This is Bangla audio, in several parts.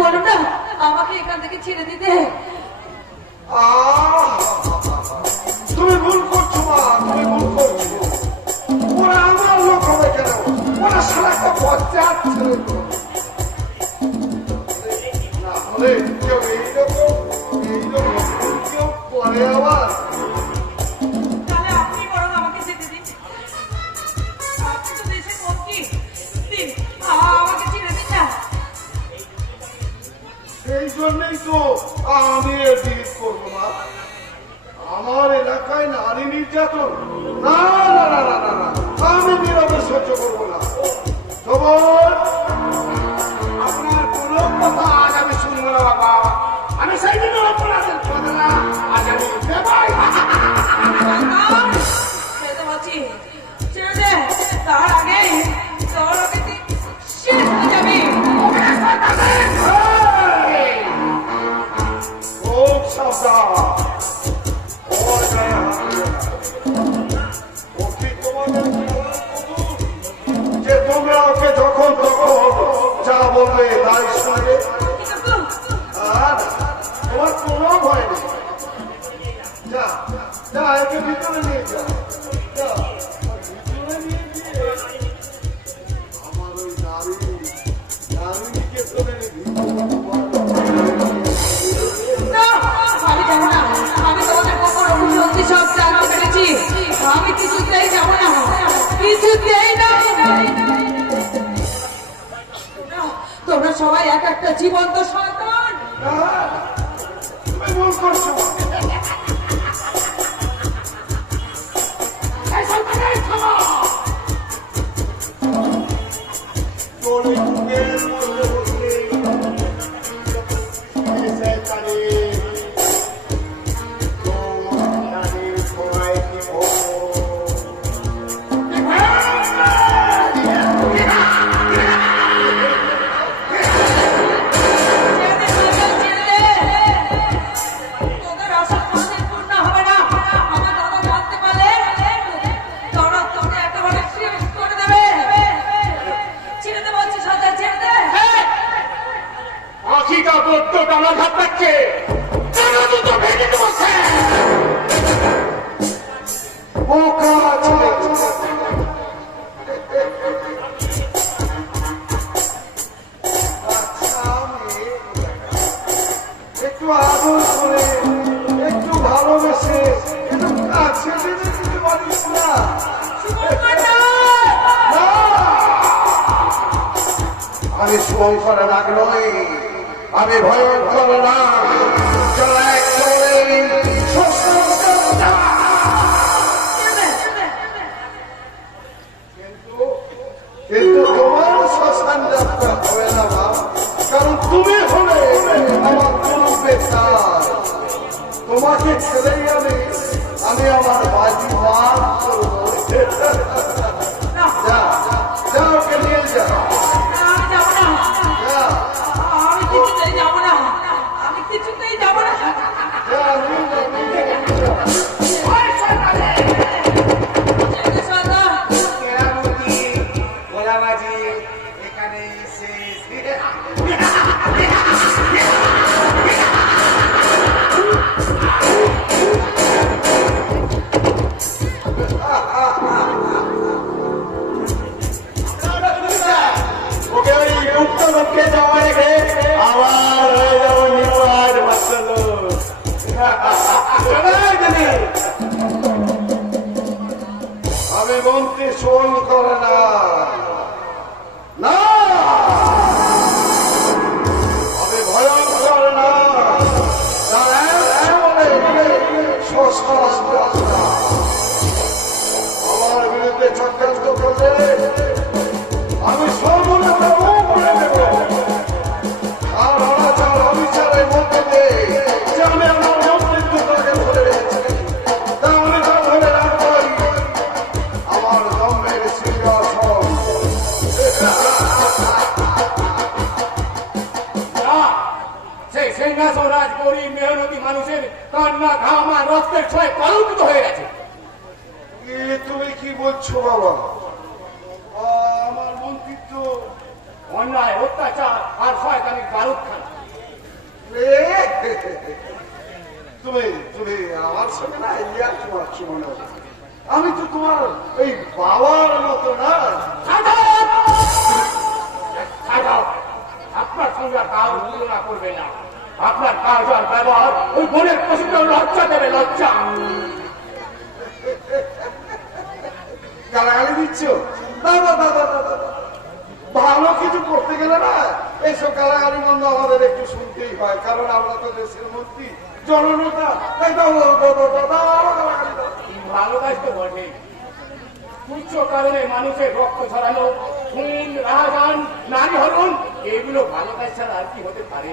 বলো না আমাকে এখান থেকে ছেড়ে দিতে। তুমি ভুল করছো মা, তুমি ভুল করছো। ওরা আমার লোক হবে কেন? ওরা সারা একটা বচ্চা ছেড়ে না হলে কেউ এইরকম কেউ করে আবার। তাহলে আপনি বরং আমাকে যেতে দিন। আপনি তো দেশের মন্ত্রী, দিন আমাকে ছেড়ে দিন না। সেই জন্যই তো আমি বিয়ে করবো না। আমার এলাকায় নারী নির্যাতন না না না না না না, আমি নীরবে সহ্য করবো না। খবর আপনার কোন কথা আজ আমি শুনবো না বাবা। আমি সেই দিন অপরাধের কথা না, আজ আমি দেবাই। ছেড়ে পাচ্ছি, ছেড়ে দে। তার আগে তুই শেষ হয়ে যাবি। খুব সাবধান। যে তোমরা ওকে যখন তখন যা বলবে তাই শুনবে, আর তোমার কোনো ভয় নেই। যা যা, একে ভিতরে নিয়ে যা। ভিতরে নিয়ে গিয়ে আমার ওই নারীকে তোলে আমি যাবো না। আমি তোমাদের কখন অভিসন্ধি সব জানতে পেরেছি। আমি কিছুতেই যাবো না, কিছুতেই না। তোমরা সবাই এক একটা জীবন্ত শয়তান। তুমি ভুল করছো। একটু আদর করে, একটু ভালোবেসে, একটু কাছে টেনে দিতে পারিস না? আমি শুভঙ্কর নাগ নই, আমি ভয়ঙ্কর নাগ। কিন্তু তোমার শ্মশান যাত্রা হবে না মা, কারণ তুমি হলে আমার কোন বেকার। তোমাকে ছেড়েই আমি আমার বাজি বার করবো। যা যা, ওকে নিয়ে যা। আমি কিছুতেই যাবো না, আমি কিছুতেই যাবো না। আমি মন্ত্রী শোন করে না, আমি ভয়ঙ্কর না। আমার বিরুদ্ধে চক্রান্ত করলে আমি সর্বনাশ করে দেব। আর অনাচার অবিচারের মধ্যে দিয়ে যে আমি আমার মন্ত্রিত্বটাকে ধরে রেখেছি, তা আমি তা ধরে রাখবই। আমার জন্মের সিংহাসন। সেই সিংহাসন রাজ গরিব মেহনতি মানুষের কান্না ঘামা রক্তের ছয় কলঙ্কিত হয়ে গেছে। তুমি কি বলছো বাবা? আমার মন্ত্রিত্ব অন্যায় অত্যাচার আর শয়তানির বারুদখানা। তুমি তুমি আমার সঙ্গে না ইয়ার তোমার মনে হবে। আমি তো তোমার এই বাবার মতো না। আপনার সঙ্গে আর কারো তুলনা করবে না। আপনার কাজ আর ব্যবহার ওই বোনের প্রসঙ্গে লজ্জা দেবে, লজ্জা। গালাগালি দিচ্ছ? দাদা দাদা দাদা ভালো কিছু করতে গেলে না এইসব গালাগালি বন্ধ আমাদের একটু শুনতেই হয়, কারণ আমরা তো দেশের মন্ত্রী, জননেতা। তাই দাও গালাগালি দাও। ভালো কাজ তো বটে। তুচ্ছ কারণে মানুষের রক্ত ঝরানো, খুন, রাহাজান, নারী হরণ, এগুলো ভালো কাজ ছাড়া আর কি হতে পারে?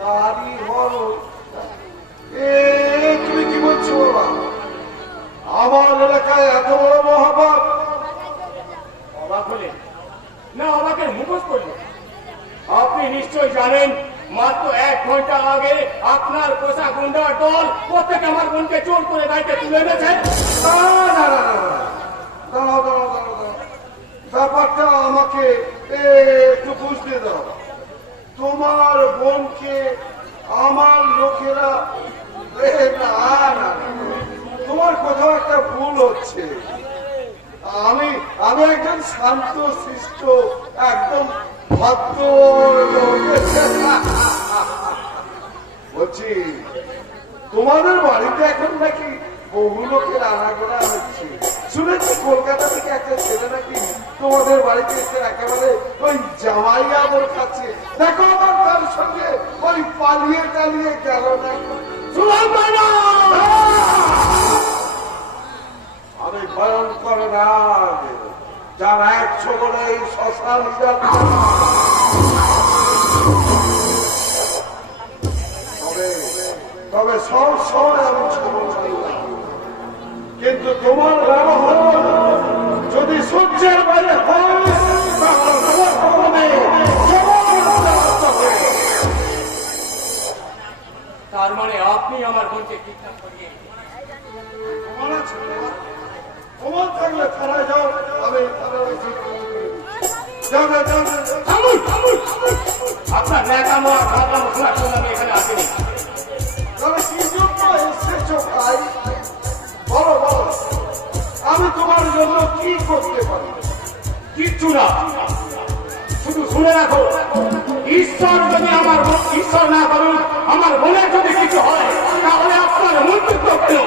নারী হরণ? তুমি কি বলছো বাবা? আমার এলাকায় এত বড় মহাপাপ? অবাক হলেন না? অবাকের মুখোশ করলেন? আপনি নিশ্চয় জানেন মাত্র 1 ঘন্টা আগে আপনার পোষা গুন্ডার দল প্রত্যেক আমার বোনকে চোর করে গাড়িতে তুলে এনেছে। ব্যাপারটা আমাকে একটু বুঝতে দাও। তোমার বোনকে আমার লোকেরা, তোমার কোথাও একটা ভুল হচ্ছে। আমি আমি একজন শান্ত শিষ্ট একদম ভদ্র বলছি, তোমাদের বাড়িতে এখন নাকি বহু লোকের আনাগোনা হচ্ছে। শুনেছি কলকাতা থেকে একটা ছেলে নাকি তোমাদের বাড়িতে এসে একেবারে ওই জামাই আদর খাচ্ছে। দেখো আবার তার সঙ্গে ওই পালিয়ে টালিয়ে গেল না। আমি ভয়ঙ্কর না, যার 100 বলে এই শ্মশান তবে সব সময় আমি খবর চাইলাম, কিন্তু তোমার ব্যবহার যদি সূর্যের বাইরে হয় তার মানে আপনি আমার বোনকে কিডন্যাপ করিয়ে তোমার থাকলে থানায় যাও। আমি আপনার ন্যাকামো আর ভাবলামো শোনার জন্য আমি এখানে আসিনি। তবে কি জন্য এসেছো ভাই? বলো বলো, আমি তোমার জন্য কি করতে পারি? কিচ্ছু না, শুধু শুনে রাখো, ঈশ্বর যদি ঈশ্বর না করুন আমার বোনের যদি কিছু হয়, তাহলে আপনার মৃত্যু কেন?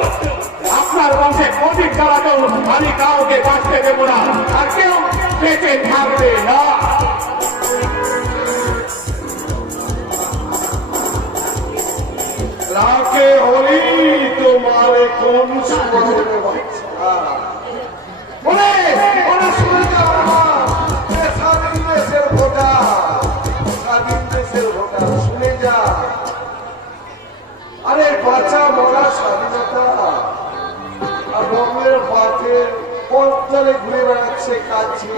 আপনার বংশে কঠিন চালাতেও আমি কাউকে বাঁচতে দেব না, আর কেউ বেঁচে থাকবে না। রাখে হলি তোমার কোন সুবর্ণের বাচ্চা। শুনে যাও স্বাধীন দেশের ভোটার, স্বাধীন দেশের ভোটার, শুনে যা। আরে বাঁচা মরা স্বাধীনতা আর রঙের পাথের পথে ঘুরে বেড়াচ্ছে কাছে,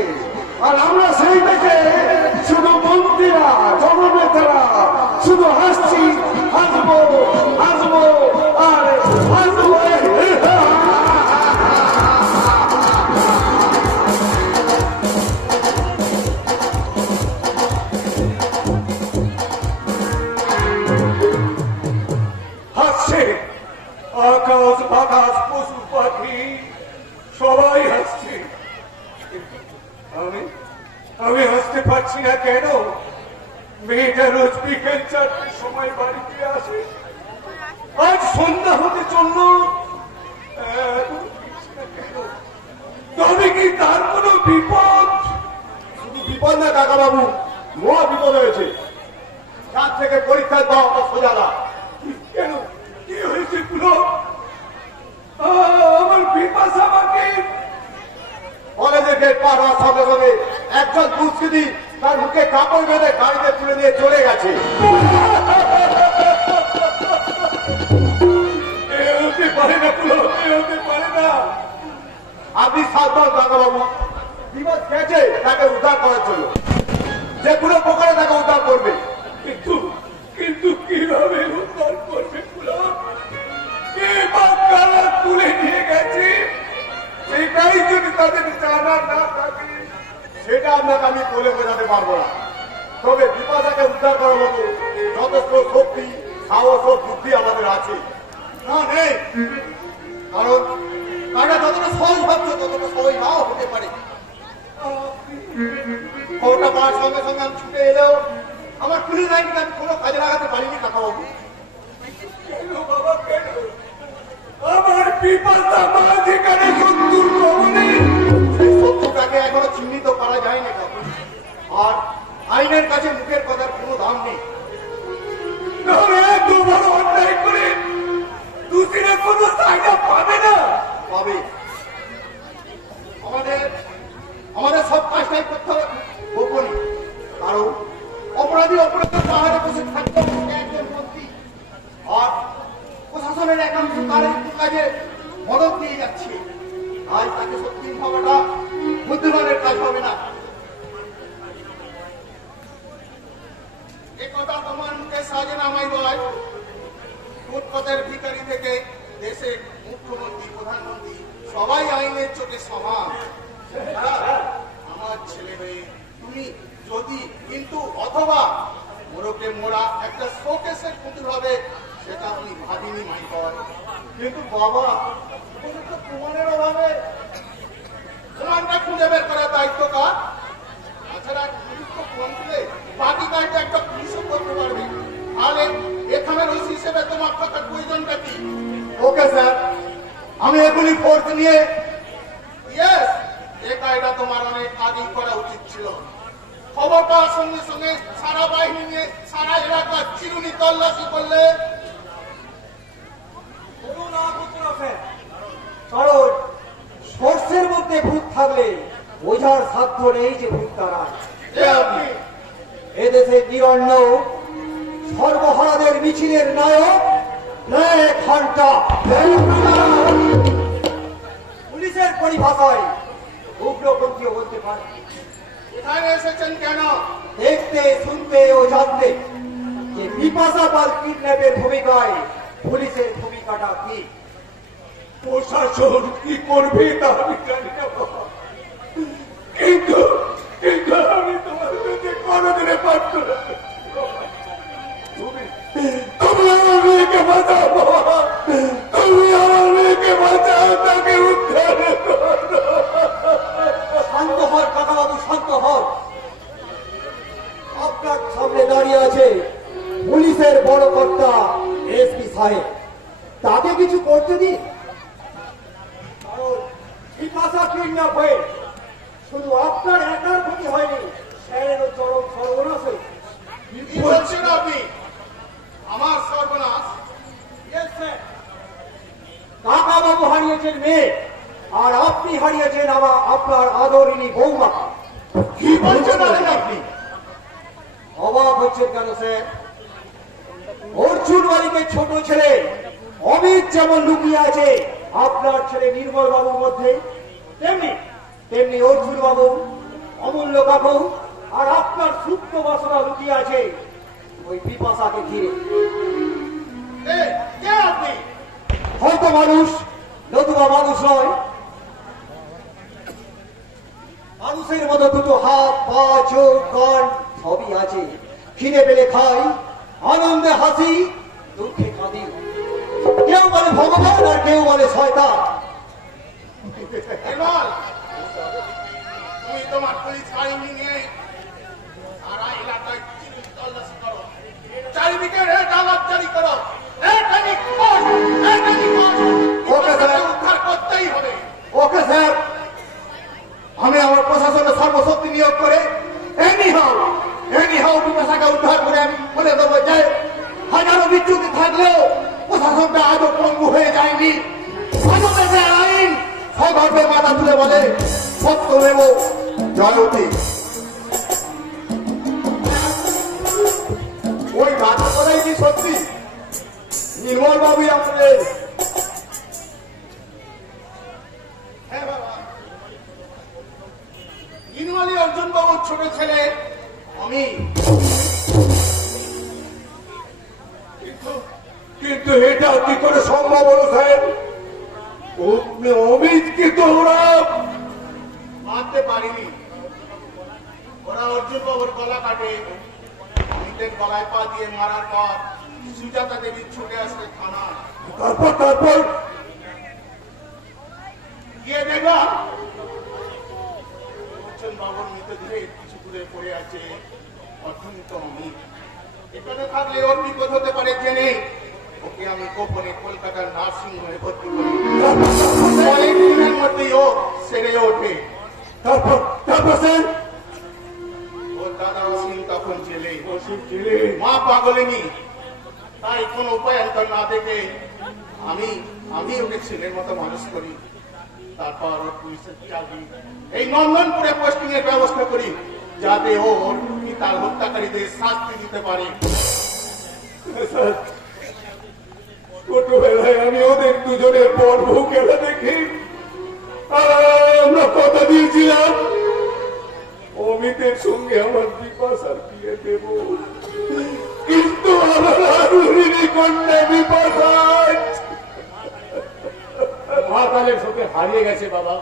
আর আমরা সেই থেকে শুধু মন্ত্রীরা, জননেতারা শুধু হাসছি, হাসবো হাসবো আর হাসবো। হাসছে আকাশ বাতাস পশু পাখি সবাই হাসছে, আমি হাসতে পারছি না কেন? মেয়েটা রোজ বিকেল 4টার সময় বাড়িতে আসে, আজ সন্ধ্যা হতে চলল, তবে কি তার কোনো বিপদ? শুধু বিপদ না কাকা বাবু, মহা বিপদ হয়েছে। রাত থেকে পরীক্ষা দেওয়া সোজা না। কেন কি হয়েছে পুলক? আমার বিপাশা আমাকে কলেজের গেট পার হওয়ার সঙ্গে সঙ্গে একজন দুষ্কৃতী তার মুখে কাপড় বেঁধে গাড়িতে তুলে দিয়ে চলে গেছে। হতে পারে না পুলক, হতে পারে না। আপনি সাবধান কাকাবাবু, বিপদ গেছে তাকে উদ্ধার করার জন্য, যে কোনো প্রকারে তাকে উদ্ধার করবে। কিন্তু কিন্তু কিভাবে উদ্ধার করবে পুলক? কে বা কারা তুলে নিয়ে গেছে সেটাই যদি তাদের জানা না থাকে, সেটা আপনাকে আমি বলে বোঝাতে পারবো উদ্ধার করার মতো যথেষ্ট শক্তি, সাহস ও বুদ্ধি আমাদের আছে। না নেই, কারণ কাজটা যতটা সহজ ভাবছো ততটা সহজ নাও হতে পারে। খবরটা পাওয়ার সঙ্গে সঙ্গে আমি ছুটে এলেও আমার পুলিশ লাইনকে আমি কোনো কাজে লাগাতে পারিনি কাকাবাবু। আমার পিপাসা মা যেখানে শত্রুর কবলে, সেই শত্রুটাকে এখনো চিহ্নিত করা যায়নি কাকু। আর আইনের কাছে মুখের কথার কোনো দাম নেই। নাহলে এত বড় অন্যায় করে দুদিনে কোনো সাইডা পাবে না। পাবে। আমাদের সব কাজটাই করতে হবে গোপনে, কারণ অপরাধী অপরাধের পাহাড়ে বসে থাকতে হবে একজন মন্ত্রী, আর প্রশাসনের একাংশ তার একটু কাজে মদত দিয়ে যাচ্ছে। আজ তাকে সত্যি ভাবাটা বুদ্ধিমানের কাজ হবে না। এ কথা তোমার মুখে সাজে না আমায় বলায়। ফুটপথের ভিখারি থেকে দেশের মুখ্যমন্ত্রী, প্রধানমন্ত্রী সবাই আইনের চোখে সমান। আমার ছেলে হয়ে তুমি যদি কিন্তু অথবা মোড়কে মোড়া একটা শোকেসের পুতুল হবে সেটা আমি ভাবিনি মাইকল। কিন্তু বাবা উপযুক্ত প্রমাণের অভাবে প্রমাণটা খুঁজে বের করার দায়িত্ব কার? তাছাড়া উপযুক্ত প্রমাণ খুঁজে বাকি কাজটা একটা পুলিশও করতে পারবে। তাহলে এখানে রইস হিসেবে তোমার থাকার প্রয়োজনটা কি? ওকে স্যার, আমি এখনই ফোর্স নিয়ে ইয়েস, এই কাজটা তোমার অনেক আগেই করা উচিত ছিল। খবর পাওয়ার সঙ্গে সঙ্গে সারা বাহিনী নিয়ে সারা এলাকা চিরুনি তল্লাশি করলে। কারণ সর্ষের মধ্যে ভূত থাকলে বোঝার সাধ্য নেই যে ভূত তারা। আপনি এদেশে নিরন্ন সর্বহারাদের মিছিলের নায়ক এক ঘন্টা পুলিশের পরিভাষায় উগ্রপন্থীও বলতে পারে। এখানে এসেছেন কেন? দেখতে, শুনতে ও জানতে যে বিপাশা পাল কিডন্যাপের ভূমিকায় পুলিশের ভূমিকাটা কি। প্রশাসন কি করবে তা আমি জানি না বাবা। কিন্তু কিন্তু আমি তোমার কাছে কোনোদিনে পারত না। তুমি আমার মেয়েকে বাঁচাও বাবা, তুমি আমার মেয়েকে বাঁচাও, তাকে উদ্ধার করো। শান্ত হন কাকাবাবু, শান্ত হন। আপনার সামনে দাঁড়িয়ে আছে পুলিশের বড় কর্তা এসপি সাহেব, তাকে কিছু করতে দিন। কারণ বিপাশা কিডন্যাপ হয়ে শুধু আপনার একার ক্ষতি হয়নি, স্যারেরও চরম সর্বনাশ হয়েছে। কি বলছেন আপনি? আমার সর্বনাশ? কাকাবাবু হারিয়েছেন মেয়ে, আর আপনি হারিয়েছেন আপনার আদরিনী বৌমা। কি বলছেন আপনি? অবাক হচ্ছেন কেন স্যার? অর্জুন মালিকের ছোট ছেলে অমিত যেমন লুকিয়ে আছে আপনার ছেলে নির্মল বাবুর মধ্যে, তেমনি তেমনি অর্জুন বাবু, অমূল্য কাকু আর আপনার সুপ্ত বাসনা লুকিয়ে আছে ওই পিপাসাকে ঘিরে। কে আপনি? হয়তো মানুষ, নতুবা মানুষ নয়। মানুষের মতো দুটো হাত, পা, চোখ, কান সবই আছে। খিদে পেলে খাই, আনন্দে হাসি, দুঃখে কাঁদি। কেউ বলে ভগবান আর কেউ বলে শয়তান। নির্মল, তুমি তোমার পুলিশ বাহিনী নিয়ে সারা এলাকায় চিরুনি তল্লাশি করো, চারিদিকে রেড অ্যালার্ট জারি করো। Okay sir. উদ্ধার করতেই হবে। ওকে স্যার, আমি আমার প্রশাসনের সর্বশক্তি নিয়োগ করে এনিহাও পিপাসাকে উদ্ধার করে আমি বলে দেবো যে হাজারো বিচ্যুতি থাকলেও প্রশাসনটা আজও পঙ্গু হয়ে যায়নি। আজও দেশের আইন সগর্বে মাথা তুলে বলে সত্য নেব জয়তী। ওই বাধা করাই কি সত্যি? নির্মল বাবুই আমাদের। হ্যাঁ বাবা, নির্মলী অর্জুন বাবুর ছোট ছেলে আমি। কিন্তু এটা কি করে সম্ভব হলো সাহেব? অমিতকে তো ওরা মারতে পারিনি। ওরা অর্জুন বাবুর গলা কাটে, আমি অমিতের গলায় পা দিয়ে মারার পর সুজাতা দেবী ছুটে আসলে থানায়। তারপর গিয়ে দেখলাম অর্জুন বাবুর মৃতদেহের কিছু দূরে পড়ে আছে অত্যন্ত অমিত। এখানে থাকলে ওর বিপদ হতে পারে জেনে ওকে আমি গোপনে কলকাতার নার্সিং হোমে ভর্তি করি। কয়েক দিনের মধ্যেই ও সেরে ওঠে। তারপর স্যার ওর দাদা অসীম তখন জেলে, ছেলে মা পাগলিনী। তাই কোন উপায়ান্তর না দেখে আমি ওকে ছেলের মতো মানুষ করি। তারপর ওর পুলিশের চাকরি এই নন্দনপুরে পোস্টিং এর ব্যবস্থা করি, যাতে ওর পিতার হত্যাকারীদের শাস্তি দিতে পারে। স্যার ছোটবেলায় আমি ওদের দুজনের পর্ব খেলা দেখি আমরা কথা দিয়েছিলাম অমিতের সঙ্গে আমার বিপাশার বিয়ে দেব, কিন্তু আমার আরুহিনী কন্যা বিপাশা মহাকালের সাথে হারিয়ে গেছে বাবা,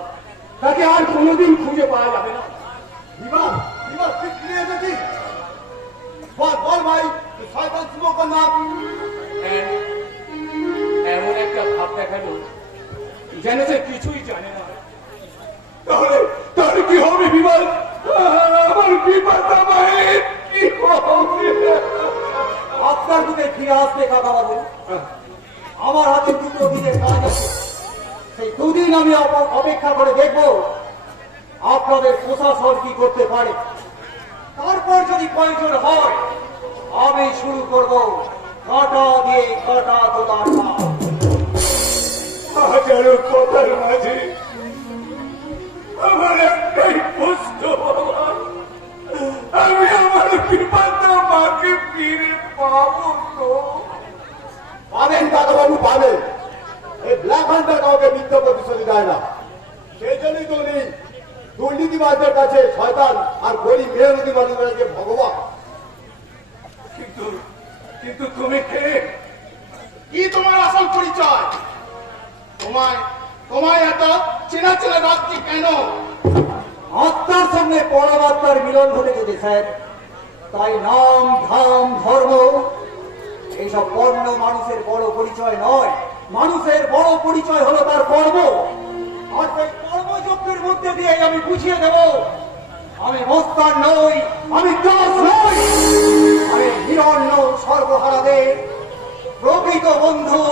তাকে আর কোনোদিন খুঁজে পাওয়া যাবে না। বিবাহ বিবাহ তুই ফিরে এসেছিস? বল বল ভাই, তুই শয়তান যুবকের নাম। এমন একটা ভাব দেখালো যেন সে কিছুই জানে না। তাহলে কি হবে বিমান? আমার বিপাশা মায়ের কি হবে? আপনার দিকে ফিরে আসবে কাকা বাবু। আমার হাতে 2 দিনের কাজ আছে, সেই 2 দিন আমি অপেক্ষা করে দেখব আপনাদের প্রশাসন কি করতে পারে। তারপর যদি প্রয়োজন হয় আমি শুরু করব কাঁটা দিয়ে কাঁটা তোলার কাজ। হাজারো কথার মাঝে আমার একটাই প্রশ্ন বাবা, আমি আমার বিপাশা মাকে ফিরে পাবো তো? পাবেন কাকা বাবু, পাবেন। এই ব্ল্যাক হান্টার কাউকে মিথ্যা প্রতিশ্রুতি দেয় না। সেই জন্যই তো উনি দুর্নীতিবাজদের কাছে শয়তান আর গরিব মেহনতি মানুষের কাছে ভগবান। কিন্তু তুমি কে? কি তোমার আসল পরিচয়? তোমায় এত চেনা চেনা রাখছি কেন? আত্মার সঙ্গে পরমাত্মার মিলন ঘটে গেছে স্যার, তাই নাম ধাম ধর্ম এইসব পণ্য মানুষের বড় পরিচয় নয়। মানুষের বড় পরিচয় হলো তার কর্ম, আর সেই কর্মযজ্ঞের মধ্যে দিয়ে আমি বুঝিয়ে দেব আমি মস্তান নই, আমি দাস নই, আমি হিরণ্য সর্বহারাদের প্রকৃত বন্ধু।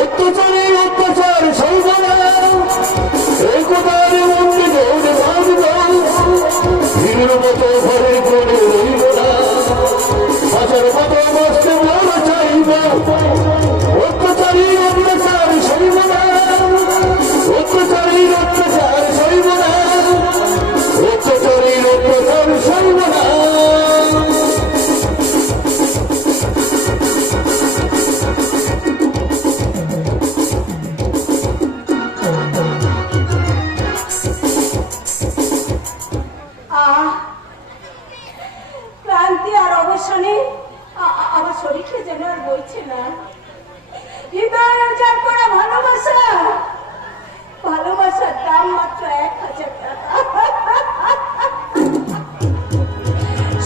অত্যাচারে অত্যাচার সর্বনা একতার মন্দির ভিড়ের মতো ঘরে ঘরে রইব না, হাজার মতো বাঁচতে বলা চাইব। অত্যাচারী অত্যাচার সর্বনা, অত্যাচারী অত্যাচার সর্বনা, অত্যাচারী অত্যাচার সর্বনা। ক্লান্তি আর অবসানে আমার শরীরকে যেন আর বইছে না। হৃদয় উজাড় করা ভালোবাসার দাম মাত্র 1000 টাকা।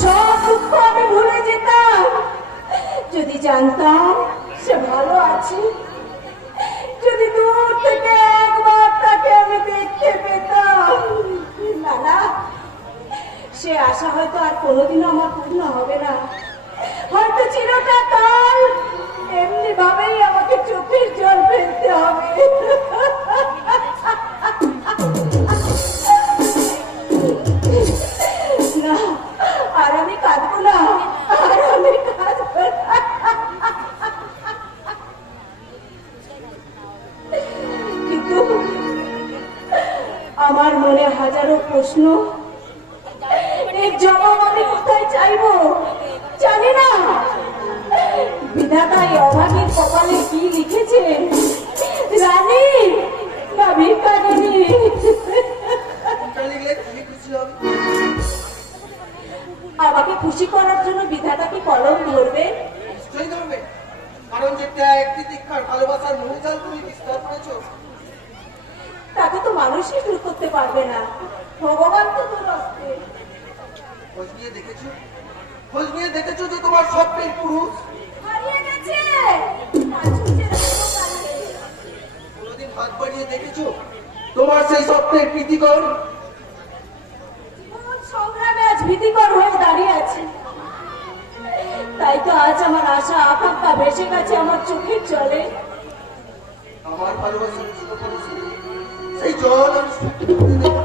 সব দুঃখ আমি ভুলে যেতাম যদি জানতাম সে ভালো আছে, যদি দূর থেকে একবার তাকে আমি দেখতে পেতাম। না, সে আশা হয়তো আর কোনোদিনও আমার পূর্ণ হবে না। হয়তো চিরটা কাল এমনি ভাবেই আমাকে চোখের জল ফেলতে হবে। না, আর আমি কাঁদবো না, আর আমি কাঁদবো না। কিন্তু আমার মনে হাজারো প্রশ্ন, এর জবাব আমি কোথায় চাইবো জানি না। বিধাতা এই অভাগীর কপালে কি লিখেছেন, রানী না ভিখারিনী? আমাকে খুশি করার জন্য বিধাতা কি কলম ধরবে? নিশ্চয়ই ধরবে, কারণ যে ত্যাগ তিতিক্ষার ভালোবাসার মূল জাল তুমি বিস্তার করেছো। তাতে তো মানুষই দূর করতে পারবে না, ভগবান তো দূর আসবে। খোঁজ নিয়ে দেখেছো, খোঁজ নিয়ে দেখেছো যে তোমার স্বপ্নের পুরুষ হারিয়ে গেছে। আর ছুটে দেখো কালকে। কোনোদিন হাত বাড়িয়ে দেখেছো তোমার সেই স্বপ্নের প্রীতিকর? কোন সংগ্রামে আজ ভীতিকর হয়ে দাঁড়িয়ে আছে। তাই তো আজ আমার আশা আকাঙ্ক্ষা ভেসে গেছে আমার চোখের জলে। আমার ভালোবাসা নষ্ট করেছে, সেই জল আমি শুকিয়ে দেব।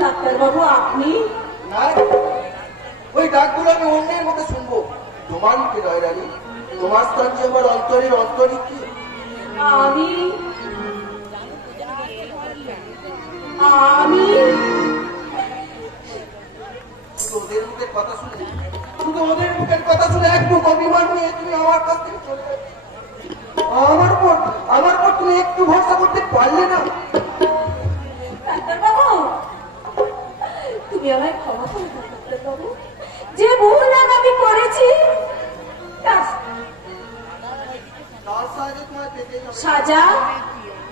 ডাক্তারবাবু আপনি? না, ওই ডাকগুলো আমি অন্যের মতো শুনবো, তোমার মুখে নয় রানী। তোমার স্থান যে আমার অন্তরের অন্তরিক্ষে। আমি আমি শুধু ওদের মুখের কথা শুনে, শুধু ওদের মুখের কথা শুনে একটু অভিমান নিয়ে তুমি আমার কাছ থেকে চলে যাবে। আমার পর তুমি একটু ভরসা করতে পারলে না? ডাক্তারবাবু তুমি আমায় ক্ষমা করে দাও ডাক্তারবাবু, যে ভুল আমি করেছি তার তার সাহায্যে তোমায় পেতে হবে। সাজা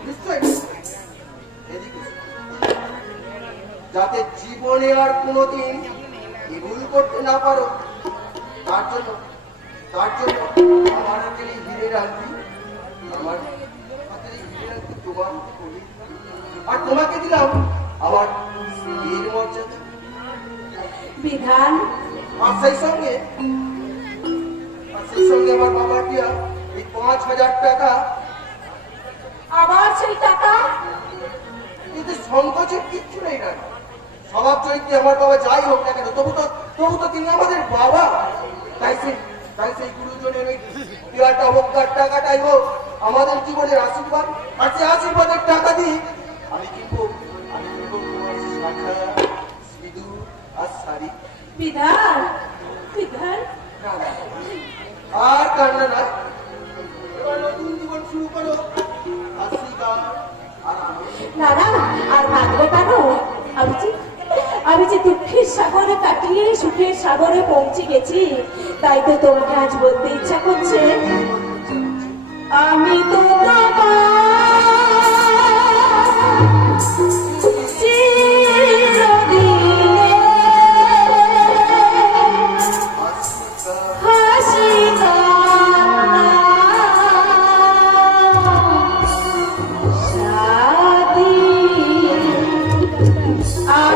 নিশ্চয়ই। এদিকে যাতে জীবনে আর কোনোদিন এই ভুল করতে না পারো, তার জন্য আমার হাতের এই হীরের আংটি, আমার হাতের এই হীরের আংটি তোমার হাতে পরিয়ে দিলাম। আর তোমাকে দিলাম আবার স্ত্রীর মর্যাদা। বিধান। আর সেই সঙ্গে আমার বাবার দিয়া এই 5,000 টাকা। আবার সেই টাকা? কিন্তু সংকোচের কিচ্ছু নেই না। স্বভাব চরিত্রে আমার বাবা যাই হোক না কেন, তবু তো তিনি আমাদের বাবা। তাই সেই গুরুজনের ওই দেওয়াটা হোক, তার টাকাটাই হোক আমাদের জীবনের আশীর্বাদ। আর সেই আশীর্বাদের টাকা দিয়ে আমি কিনবো তোমার শাখা, সিঁদুর আর শাড়ি। বিধান বিধান। না, আর কান্না না, এবার নতুন জীবন শুরু করো। আশীর্বাদ আর আনন্দ। না না, আর কাঁদবো কেন? আমি যে দুঃখের সাগরে কাটিয়ে সুখের সাগরে পৌঁছে গেছি, তাই তো তোমাকে আজ বলতে ইচ্ছা করছে, আমি তো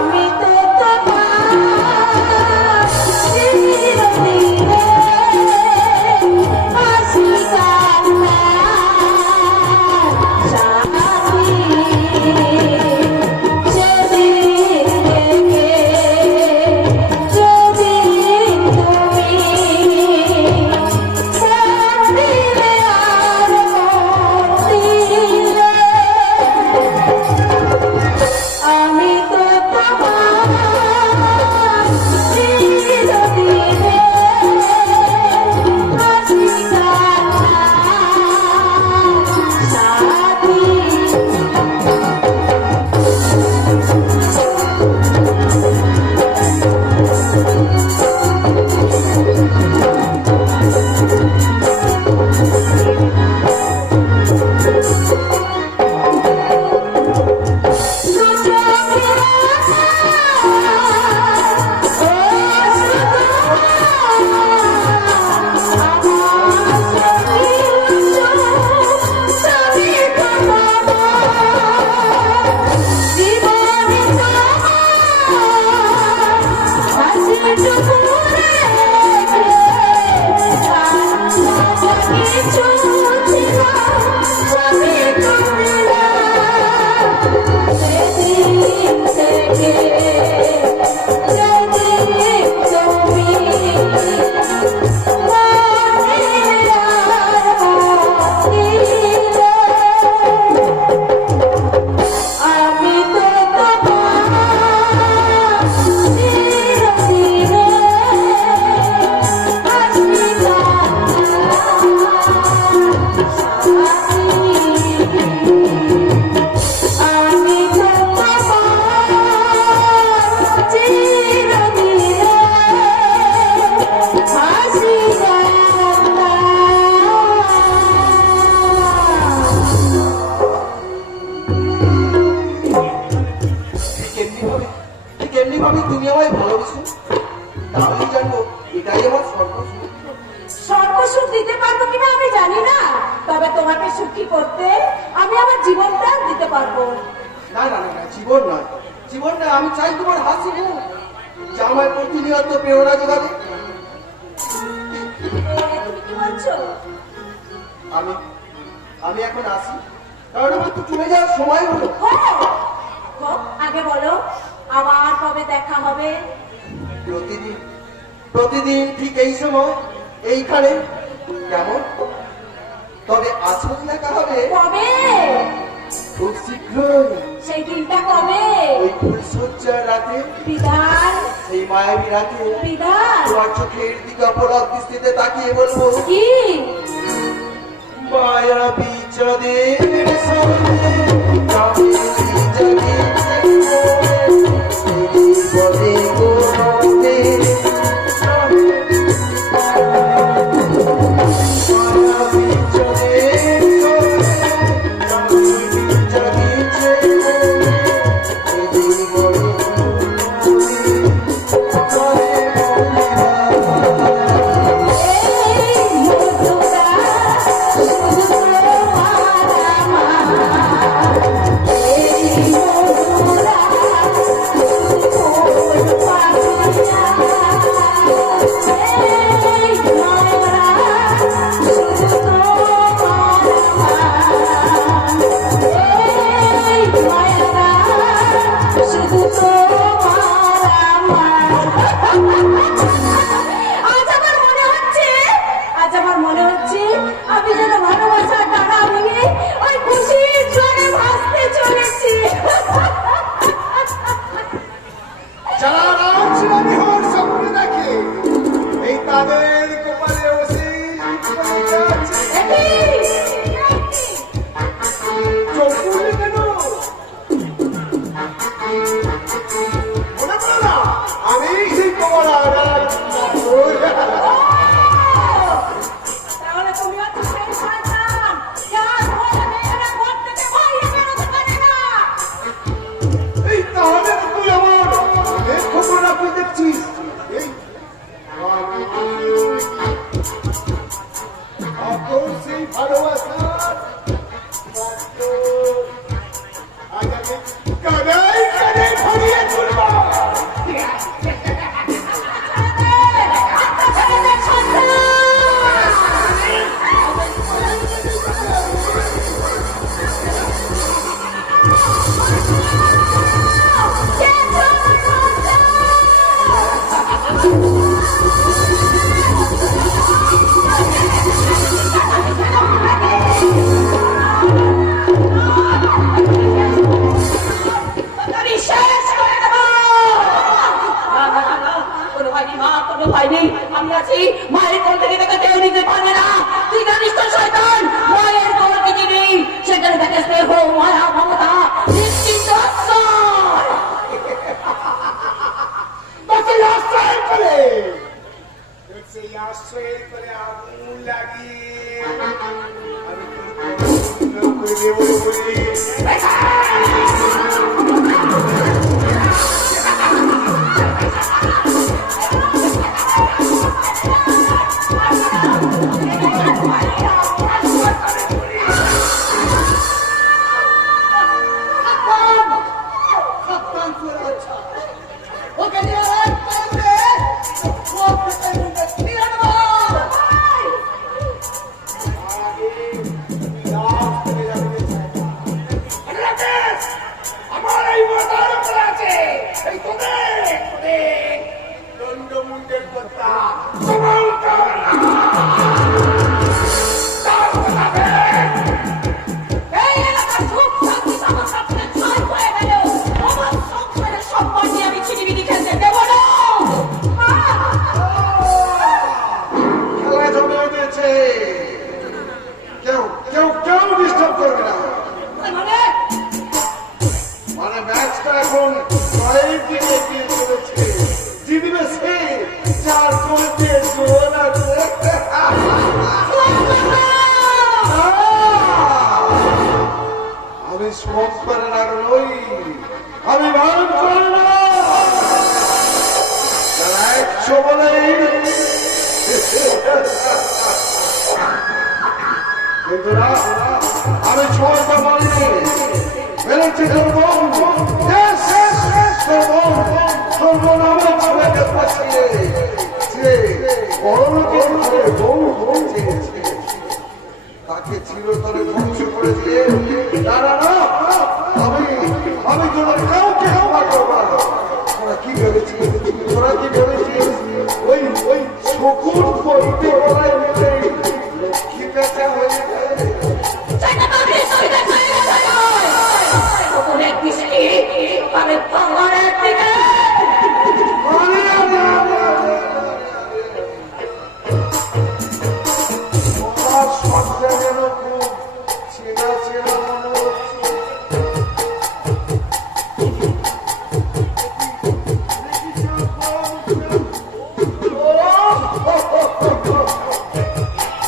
আমি তো আমি তো এইভাবে তুমি আমায় ভালোবেসো, তাহলে জানবো এটাই আমার সর্বস্ব। সর্বসুখ দিতে পারবো কিনা আমি জানি না, তবে তোমাকে সুখী করতে আমি আমার জীবনটা দিতে পারবো। না না না না, জীবন নয়, জীবন নয়, আমি চাই তোমার হাসি মুখ, যা আমায় প্রতিনিয়ত প্রেরণা যোগাবে। তুমি কি বলছো? আমি আমি এখন আসি, কারণ আমার তো চলে যাওয়ার সময় হলো। আগে বলো আবার কবে দেখা হবে? প্রতিদিন প্রতিদিন ঠিক এই সময় এইখানে। কেমন? তবে আসল দেখা হবে কবে? খুব শীঘ্রই। সেই দিনটা কবে? ওই ফুলসজ্জার রাতে, বিদায় সেই মায়াবী রাতে বিদায়। তোমার চোখের দিকে অপরাধ দৃষ্টিতে তাকিয়ে বলবো, কি? মায়াবী চাঁদের সঙ্গে চাঁদের জাগিয়েছে বলে গো রক্তে। মায়াবী চাঁদের সঙ্গে চাঁদের জাগিয়েছে বলে আমি যেন ভালোবাসার ডানা ভেঙে ওই খুশির জলে ভাসতে চলেছি। যারা রামশ্রী হওয়ার স্বপ্ন দেখে, এই তাদের কপালে চোখ খুললে কেন? মনে করো না আমি সেই কমলা তাহলে তুমি হচ্ছে সেই শয়তান যার ভয়ে মেয়েরা ঘর থেকে বাইরে বেরোতে পারে না। এই তাহলে তুই আমার খবর রাখতে দেখছিস। এই এখন সেই ভালোবাসার আজ আমি কাদাই কাদাই ভরিয়ে তুলব। আমি শেষ করে দেব। কোনো ভাই নেই মা, কোনো ভাই নেই, আমি আছি। মায়ের কোল থেকে তাকে কেউ নিতে পারবে না। তুই জানিস তো শয়তান, মায়ের কোল থেকে নেই, সেখানে থাকে স্নেহ, মায়া, মমতা, নিশ্চিন্ত আশ্রয়। তোকে আশ্রয় করে, সেই আশ্রয় করে আগুন লাগিয়ে আমি তোকে করে দেবো বলে ওকে নিয়ে রাখ করবে, সব থেকে মুখে ফিরে নেব। আমার এই মাথার উপর আছে এই তোদের দণ্ডমুণ্ডের কথা সবল কর না। তার কথা দেখ। এই এলাকার সুখ শান্তি আমার সাথে ছয় হয়ে গেল। আমার সংসারের সম্মান নিয়ে আমি ছিনিমিনি খেলতে দেব না। খেলা জমে উঠেছে, কেউ কেউ কেউ ডিস্টার্ব করবে না। মানে মানে ম্যাচটা এখন জয়ের দিকে এগিয়ে চলেছে। জিতবে সে যার চলছে জোর আছে। আমি সব করে না নই, আমি ভান করে না। ছেড়েছে তোর বোন তোর বোন আমার ছেলেকে ফাঁসিয়ে বড় লোকের ঘরে বউ চেয়েছে তাকে চিরতরে ধ্বংস করে দিয়ে না না না আমি তোদের কাউকে ক্ষমা করবো না তোরা কি ভেবেছিস ওই শকুন করতে বলাই মিলে কি পেঁচা হয়ে যায় আমি পাহাড়ের দিকে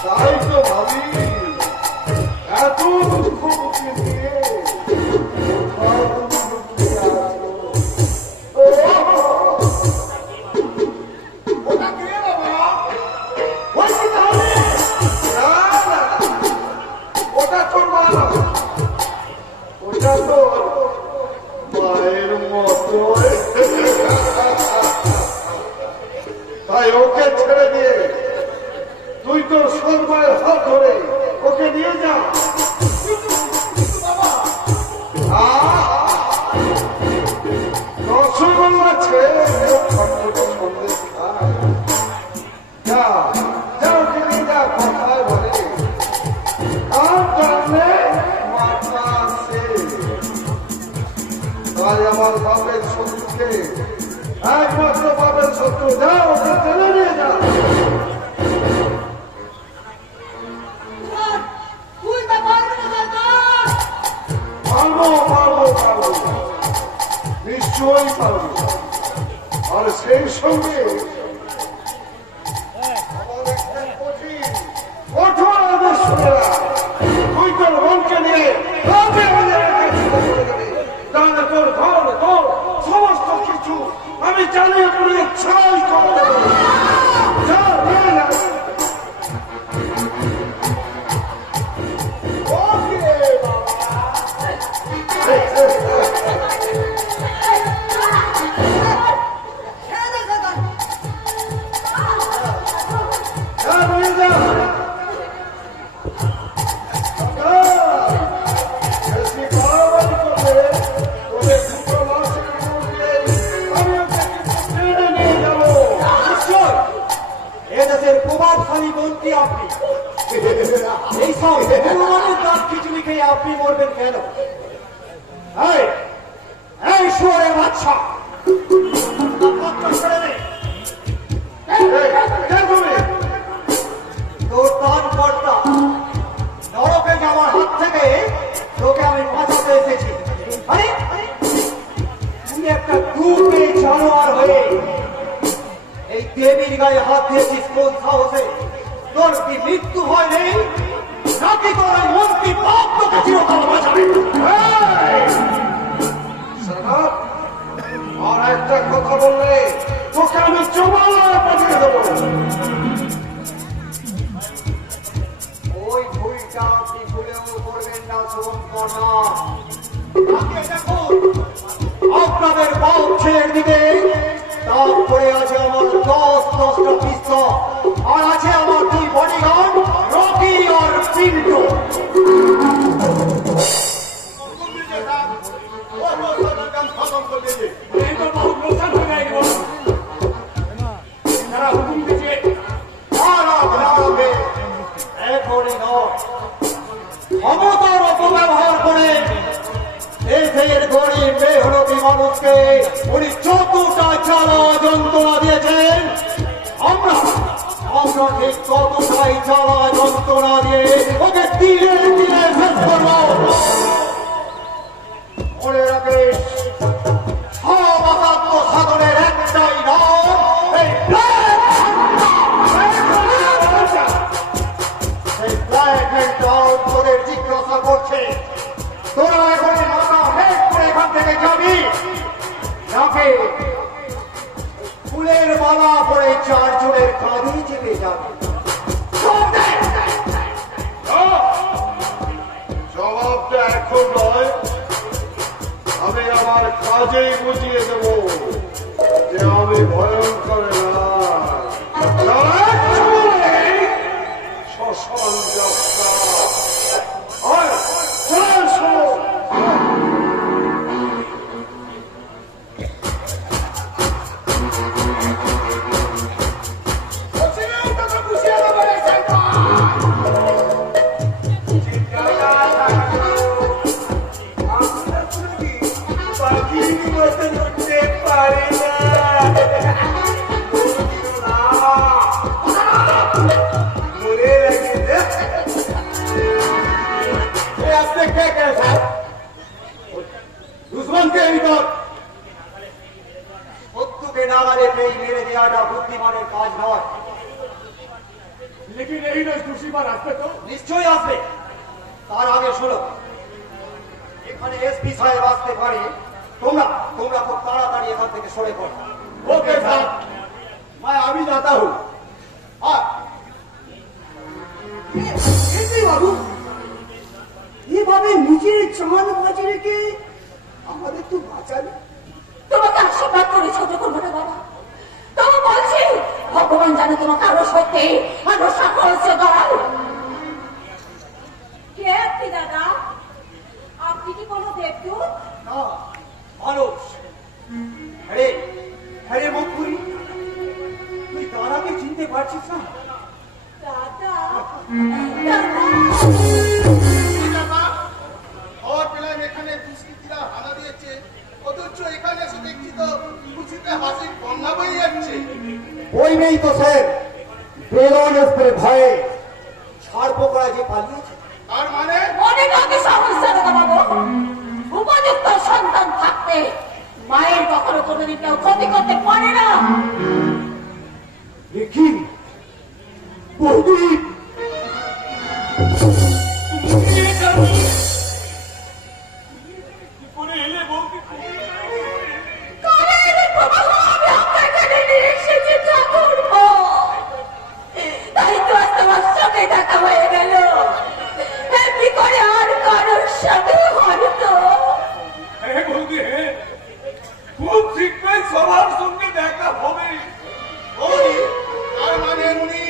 তাই তো ভাবি এত দুঃখ মুখে নিয়ে ওটা কে বাবা বলছি তাহলে ওটা তোর মা ওটা তো মায়ের মতো তাই ওকে ছেড়ে দিয়ে তুই তোর সন্তানের হাত ধরে ওকে নিয়ে যা রসগোল্লা ছেড়ে সন্দেশ খায় যা যা ওকে নিয়ে যা কথায় বলে আর জানলে মাথা আছে তাই আমার বাপের শত্রুকে একমাত্র বাপের শত্রু যা ওকে টেনে নিয়ে যা পারবো নিশ্চয়ই পারবো আর সেই সঙ্গে কঠোর আদেশ তুই তোর মনকে নিয়ে তাহলে তোর ঘর তোর সমস্ত কিছু আমি চালিয়ে পুড়িয়ে ছাই করবো যা নিয়ে যা প্রভাবশালী মন্ত্রী আপনি এই সব ভগবানের দাঁত খিচুড়ি খেয়ে আপনি মরবেন কেন এই শুয়োরের বাচ্চা তোর দান কর্তা নরকে যাওয়ার হাত থেকে তোকে আমি বাঁচাতে এসেছি আরে তুই একটা দুর্গে জানোয়ার হয়ে এই দেবীর গায়ে হাত দিয়েছিস কোন সাহসে তোর কি মৃত্যু হয় নেই নাকি তোর ওই মন্ত্রী পাপ তোকে চিরকাল বাঁচাবে আর একটা কথা বললে তোকে আমি জমায় পাঠিয়ে দেবো ওই ভুলটা আপনি ভুলেও করবেন না শোভন কর্ণা দেখুন আপনাদের বাপ ছেলের দিকে তারপরে আছে আমার 10-10টা পিস্তল আর আছে আমার 2 বডিগার্ড রকি আর পিন্টু ক্ষমতার অপব্যবহার করে দেশের গরিব মেহনতি মানুষকে উনি যতটা জ্বালা যন্ত্রণা দিয়েছেন আমরা ঠিক ততটাই জ্বালা যন্ত্রণা দিয়ে ওকে দিলে দিলে শেষ করব মনে রাখিস সব অসাধ্য সাধনের একটাই নাম এই তোদের জিজ্ঞাসা করছে তোরা এখন মাথা হেড করে এখান থেকে যাবি নাকি ফুলের মালা পরে 4 জনের কাঁধে চেপে যাবে জবাবটা এখন নয় তার কাজেই বুঝিয়ে দেব যে আমি ভয়ঙ্কর না শ্মশান যাত্রা। আয়, চলে এসো। দুশ্মনকে ভিতর শত্রুকে নাগালে পেয়ে মেরে দেওয়াটা বুদ্ধিমানের কাজ নয়। लेकिन यही रोज दूसरी बार আসবে তো? নিশ্চয়ই আসবে। তার আগে শোনো, এখানে এসপি সাহেব আসতে পারে। তোমরা তোমরা খুব তাড়াতাড়ি এখান থেকে সরে পড়ো। ओके साहब, मैं अभी जाता हूँ। বাবু, এভাবে নিজের জান বাজি রেখে আমাদের তো বাঁচাবে। তোমাকে আশীর্বাদ করে ছোট করবো না বাবা, তবে বলছি ভগবান জানে তোমাকে আরো সত্যি আরো সকল সেবাল। কে আপনি দাদা? আপনি কি কোনো দেবদূত? না, মানুষ। হ্যাঁ হ্যাঁ মকুরি, তুই তারাকে চিনতে পারছিস না? দাদা খবর পেলাম এখানে দুষ্কৃতীরা হানা দিয়েছে, অথচ এখানে এসে দেখছি তো খুশিতে হাসির বন্যা বয়ে যাচ্ছে। ওই নেই তো স্যার, বেরোনের ভয়ে ছাড় পোকড়া যে পালিয়েছে। তার মানে অনেক আগে সমস্যা দাদা বাবু, উপযুক্ত সন্তান থাকতে মায়ের কখনো কোনোদিন কেউ ক্ষতি করতে পারে না। দেখি বৌদি, কালের প্রবাহ আমি আপনার কাছে নিয়ে এসেছি ঠাকুরপো। তাই তো আজ তোমার সঙ্গে দেখা হয়ে গেল, এমনি করে আর কারোর সঙ্গে হয়তো। হ্যাঁ বৌদি, হ্যাঁ, খুব শীঘ্রই সবার সঙ্গে দেখা হবে। গৌরী, তার মানে উনি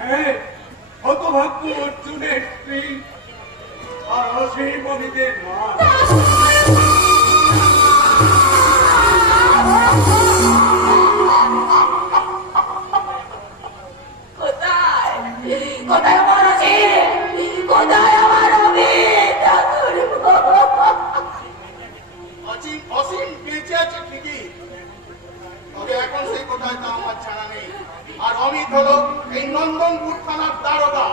হ্যাঁ, হতভাগ্য অর্জুনের স্ত্রী আর অসীম মনিদের মা। কোথায় কোথায় আমার অসীম? কোথায় আমার অমিত ঠাকুরপো? অসীম অসীম বেঁচে আছে ঠিকই, তবে এখন সেই কোথায় তা আমার জানা নেই। আর অমিত হলো এই নন্দনপুর থানার দারোগা।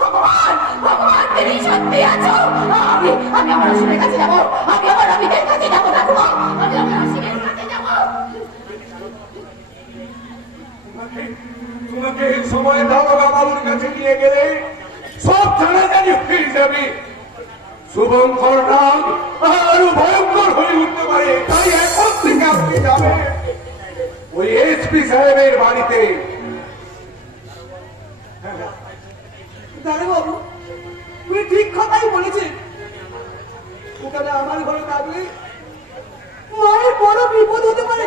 ভগবান ভগবান, তুমি সত্যি আছো? আমি আমি আমার অসীমের কাছে যাবো, আমি আমার অমিতের কাছে যাবো ঠাকুরপো, আমি আমার অসীমের কাছে যাবো। তোমাকে এই সময় দারোগা বাবুর কাছে নিয়ে গেলে সব জানাজানি হয়ে যাবে। শুভঙ্কর নাম আরো ভয়ঙ্কর হয়ে উঠতে পারে। তাই এখন থেকে আপনি যাবেন ওই এসপি সাহেবের বাড়িতে। দারোগাবু, তুই ঠিক কথাই বলেছিস। ওখানে আমার ঘরে থাকলে মায়ের বড় বিপদ হতে পারে।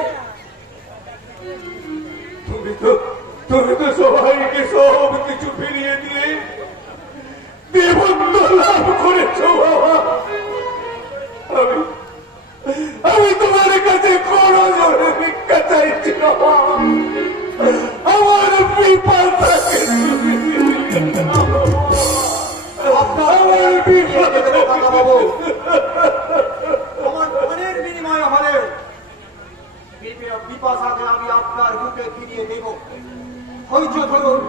তুমি তো সবাইকে সব কিছু ফিরিয়ে দিয়ে দেবত্ব লাভ করেছো বাবা। আমি তোমার কাছে কোন জোরে ভিক্ষা চাইছি না। আমার বিপদটাকে তুমি দিলে না। আমার বিপদ দাদাবাবু, আমার মনের বিনিময় হলে বিপাশাকে আমি আপনার বুকে ফিরিয়ে দেব। ধৈর্য ধরুন,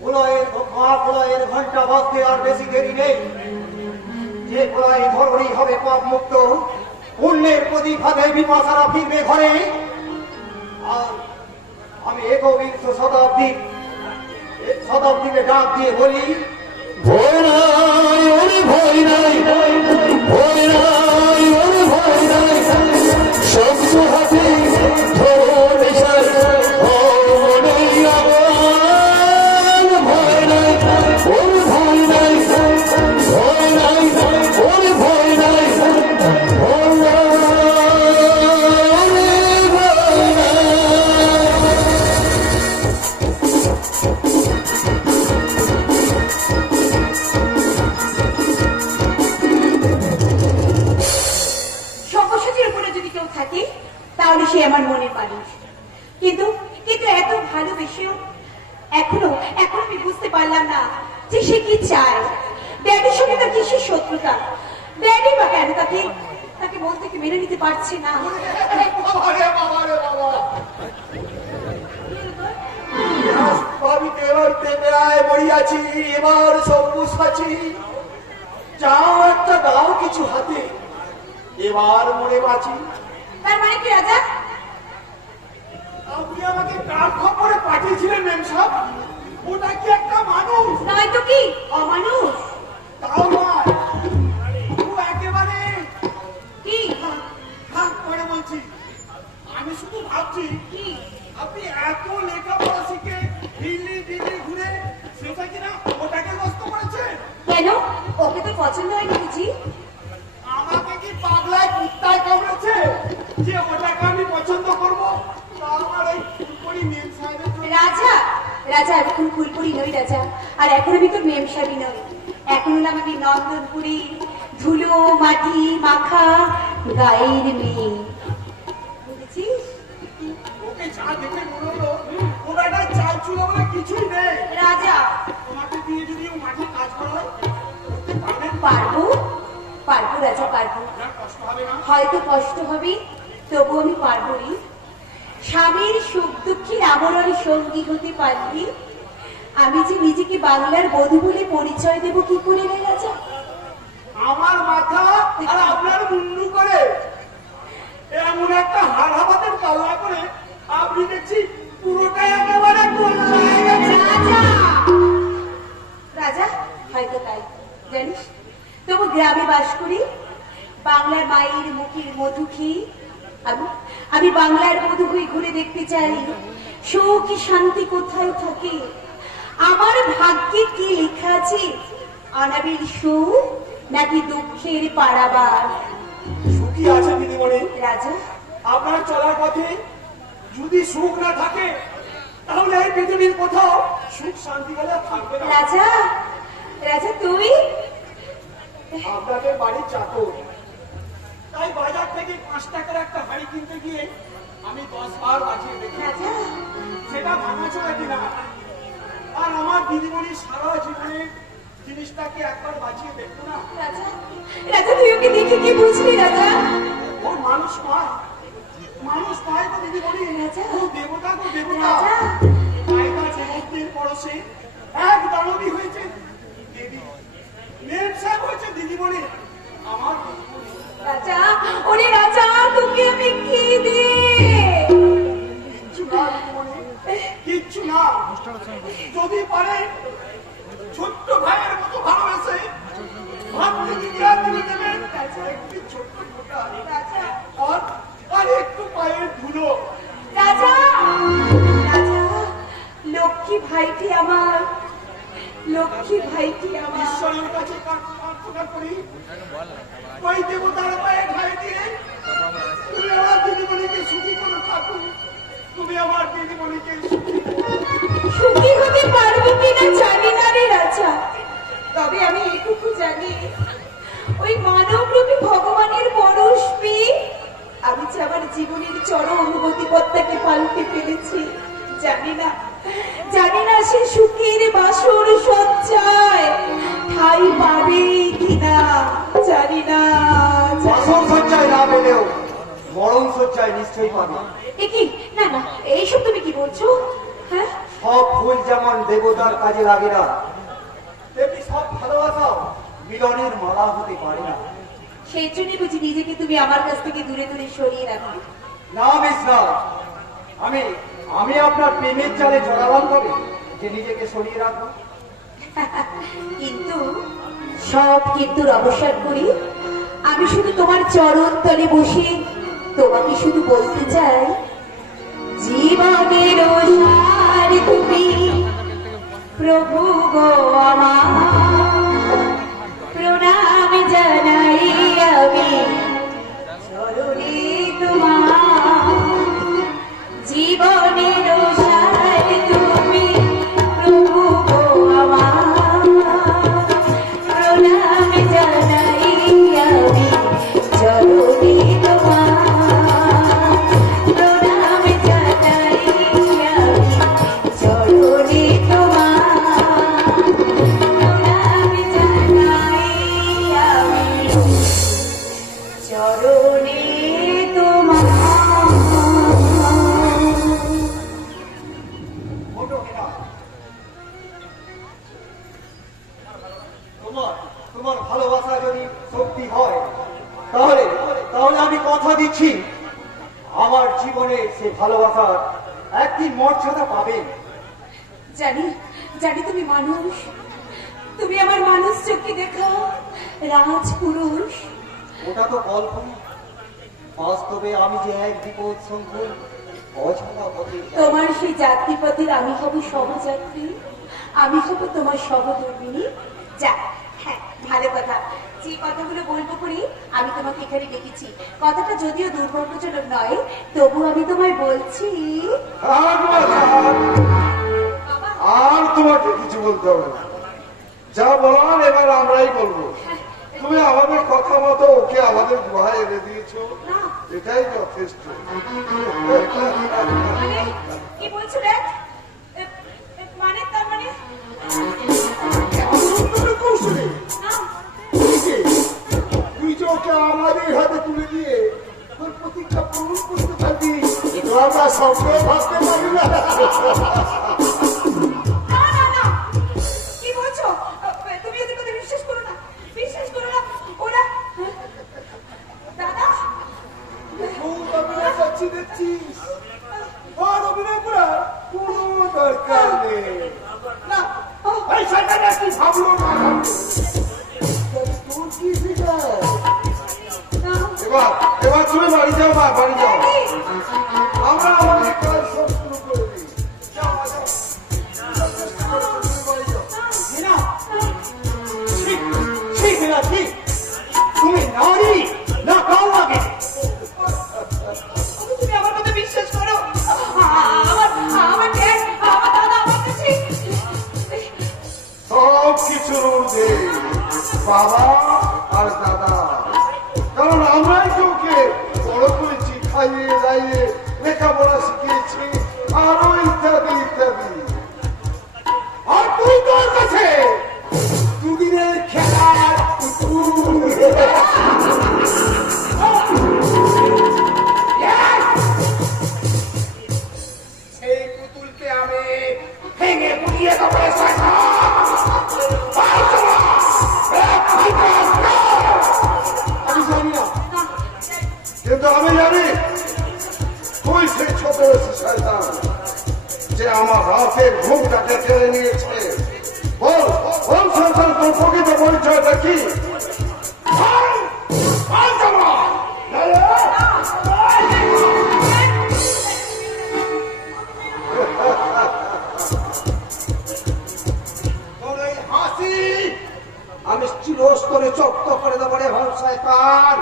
প্রলয়ের ঘন্টা বাজতে আর বেশি দেরি নেই। যে প্রলয় ধরনই হবে পাপ মুক্ত, পুণ্যের প্রতিভাতে বিপাশারা ফিরবে ঘরে। আর আমি একবিংশ শতাব্দীকে ডাক দিয়ে বলি, ভয় নাই, ওরে ভয় নাই, ভয় নাই, ওরে ভয় নাই। শক্ত হাতে ধরে চাই, মনে আমার ভয় নাই, ওরে ভয় নাই, ভয় নাই, ওরে ভয় তাহলে সে আমার মনের মানুষ। কিন্তু কিন্তু এত ভালোবেসেও এখনো এখনো আমি বুঝতে পারলাম না যে সে কি চায়। ড্যাডির সঙ্গে তার কিসের শত্রুতা? ড্যাডি বা কেন তাকে তাকে মন থেকে মেনে নিতে পারছে না? বাবা রে বাবা রে বাবা, ভাবিতে এবার তেমরায় মরিয়াছি, এবার সব বুঝাছি। যাও একটা দাও কিছু হাতে, এবার মনে বাঁচি। তার মানে কি রাজা? আপনি আমাকে কার খবরে পাঠিয়েছিলেন মেম সাহেব? ওটা কি একটা মানুষ? নয় তো কি অমানুষ? তাও নয়, ও একেবারে কি হাত করে বলছি। আমি শুধু ভাবছি কি আপনি এত লেখাপড়া শিখে দিল্লি দিল্লি ঘুরে সেটা কিনা ওটাকে নষ্ট করেছেন। কেন? ওকে তো পছন্দ হয়নি বুঝি? আমাকে কি পাগলায় কুত্তায় কামড়েছে যে ওটাকে আমি পছন্দ করবো? তা আমার এই ফুলকড়ি মেম সাহেবের জন্য। রাজা রাজা আমি এখন ফুলপুরি নই রাজা, আর এখন আমি তোর মেমসাবি নই। এখন হলাম আমি নন্দনপুরি ধুলো মাটি মাখা গায়ের মেয়ে, বুঝেছিস? ওকে যা দেখে মনে হলো ওটা চাল চুলো বলে কিছুই নেই। রাজা তোমাকে দিয়ে যদি ও মাঠে কাজ করা হয় করতে পারবেন? পারবো পারবো রাজা পারবো। আপনার কষ্ট হবে না? হয়তো কষ্ট হবে, তবু আমি পারবই। স্বামীর সুখ দুঃখের আমরণ সঙ্গী হতে পারলি আমি যে নিজেকে বাংলার বধূ বলে পরিচয় দেব কি করে রে রাজা? আমার মাথা আর আপনার মুন্ডু করে এমন একটা হাড়াবাদের পাল্লা করে আপনি দেখছি পুরোটাই একেবারে গোল্লায় গেছে। রাজা রাজা হয়তো তাই জানিস, তবু গ্রামে বাস করি, বাংলার মায়ের মুখের মধু খেয়ে আমি আমি বাংলার মধু হয়ে ঘুরে দেখতে চাই সুখ শান্তি কোথায় থাকে, আমার ভাগ্যে কি লেখা আছে, অনাবিল সুখ নাকি দুঃখের পারাবার। সুখী আছে দিদিমণি, রাজা আপনার চলার পথে যদি সুখ না থাকে তাহলে এই পৃথিবীর কোথাও সুখ শান্তি বলে থাকবে না। রাজা রাজা তুই আপনাদের বাড়ির চাকর, তাই বাজার থেকে 5 টাকার একটা হাড়ি কিনতে গিয়ে আমি 10 বার বাজিয়ে দেখি রাজা সেটা ভাঙা চোরা কিনা। আর আমার দিদিমণি সারা জীবনে জিনিসটাকে একবার বাজিয়ে দেখতো না। রাজা রাজা তুই ওকে দেখে কি বুঝলি রাজা? ওর মানুষ নয়, মানুষ নয় তো দিদিমণি, রাজা। ও দেবতা তো দেবতা। রাজা তাই তার যুবকদের পরশে এক দানবী হয়েছে দেবী, মেম সাহেব হয়েছে দিদিমণি। আমার দিদিমণি রাজা ওরে রাজা তোকে আমি কি দে? কিচ্ছু না দিদিমণি, কিচ্ছু না। যদি পারে ছোট্ট ভাইয়ের মতো ভালোবেসে ভাবতে দিদি আর দিদি দেবেন একটি ছোট্ট ফোঁটা রাজা আর একটু পায়ের ধুলো। রাজা রাজা লক্ষ্মী ভাইটি আমার, লক্ষ্মী ভাইটি আমার। ঈশ্বরের কাছে প্রার্থনা করি ওই দেবতার পায়ে ঠাই দিয়ে তুমি আমার দিদিমণিকে সুখী করে থাকো, তুমি আমার দিদিমণিকে সুখী করো। সুখী হতে পারবো কিনা জানি না রে রাজা, তবে আমি এটুকু জানি ওই মানবরূপী ভগবানের পরশ পেয়ে আমি যে আমার জীবনের চরম অনুভূতি পথটাকে পাল্টে ফেলেছি। জানি না সে সুখের বাসর সজ্জায় ঠাই পাবে কিনা, জানি না বাসন সজ্জায় না পেলেও মরণ সজ্জায় নিশ্চয়ই পাবে। কি না না এইসব তুমি কি বলছো? হ্যাঁ সব ফুল যেমন দেবতার কাজে লাগে না, তেমনি সব ভালোবাসাও মিলনের মালা হতে পারে না। সেই জন্যই বুঝি নিজেকে তুমি আমার কাছ থেকে দূরে দূরে সরিয়ে রাখো। না মিশ্রা, আমি আমি আপনার প্রেমের জালে জড়ালাম তবে যে নিজেকে সরিয়ে রাখবো। কিন্তু সব কিন্তু অবসান করি আমি শুধু তোমার চরণ তলে বসে তোমাকে শুধু বলতে চাই, জীবনের সার তুমি প্রভু গো আমার, প্রণাম জানাই আমি চরণে তোমার, জীবনের সার তুমি প্রভু গো আমার, প্রণাম জানাই আমি চরণে তোমার, চরণে তোমার তোমার তোমার ভালোবাসা যদি সত্যি হয় তাহলে তাহলে আমি কথা দিচ্ছি আমার জীবনে সে ভালোবাসার একদিন মর্যাদা পাবে। জানি জানি তুমি মানুষ, তুমি আমার মানুষ চোখে দেখা রাজপুরুষ। ওটা তো কল্পনা, বাস্তবে আমি যে এক বিপদ সংকুল অজানা পথে তোমার সেই যাত্রীপথের আমি হব সহযাত্রী, আমি হব তোমার সহধর্মিনী। যা, হ্যাঁ ভালো কথা, যে কথাগুলো বলবো করি আমি তোমাকে এখানে ডেকেছি। কথাটা যদিও দুর্ভাগ্যজনক নয়, তবু আমি তোমায় বলছি। আর আর তোমাকে কিছু বলতে হবে না, যা বলার এবার আমরাই বলবো। তুমি আমাদের কথা মতো ওকে আমাদের গুহায় এনে দিয়েছো, না, এটাই যথেষ্ট। মানে কি বলছো রে? মানে তার মানে কৌশলী না, তুই যে ওকে আমাদের হাতে তুলে দিয়ে তোর প্রতীক্ষা পূরণ করতে পারবি, এটা আমরা স্বপ্নে ভাবতে পারি না। না না না, কি বলছো? তুমি এদের কথা বিশ্বাস করো না, বিশ্বাস করো না। ওরা দাদা খুব অভিনয় করছি দেখছিস, আর অভিনয় করার কোনো দরকার নেই। না, এই শয়তানটা কি ভাবলো না তোর কি শিখায়? না, এবার তুমি বাড়ি যাও, মা বাড়ি যাও, ড্যাডি, আমরা আমাদের কাজ সব শুরু করে দিই। যাও, যাও। তুমি বাড়ি যাও। না, ঠিক ঠিক না ঠিক, তুমি নারী না কাউ আগে তুমি আমার কথা বিশ্বাস করো। আমার আমার ড্যাড, আমার দাদা আমার কাছে সব কিছুর ঊর্ধ্বে বাবা আর দাদা, কারণ আমরাই তো ওকে বড় করেছি, খাইয়ে দাইয়ে লেখাপড়া শিখিয়েছি, আরো ইত্যাদি ইত্যাদি। আর তুই তোর কাছে দুদিনের খেলার পুতুল। Yes! সেই পুতুলকে আমি ভেঙে পুড়িয়ে দেবো রে শয়তান। আর চলো, আমি জানি না, কিন্তু আমি জানি তুই সেই ছোট শয়তান যে আমার রাতের ঘুমটাকে কেড়ে নিয়েছে। বল বল শয়তান, তোর প্রকৃত পরিচয়টা কি? তোর এই হাসি আমি চিরস্তরে চক্ত করে দেবো রে ভালো শয়তান।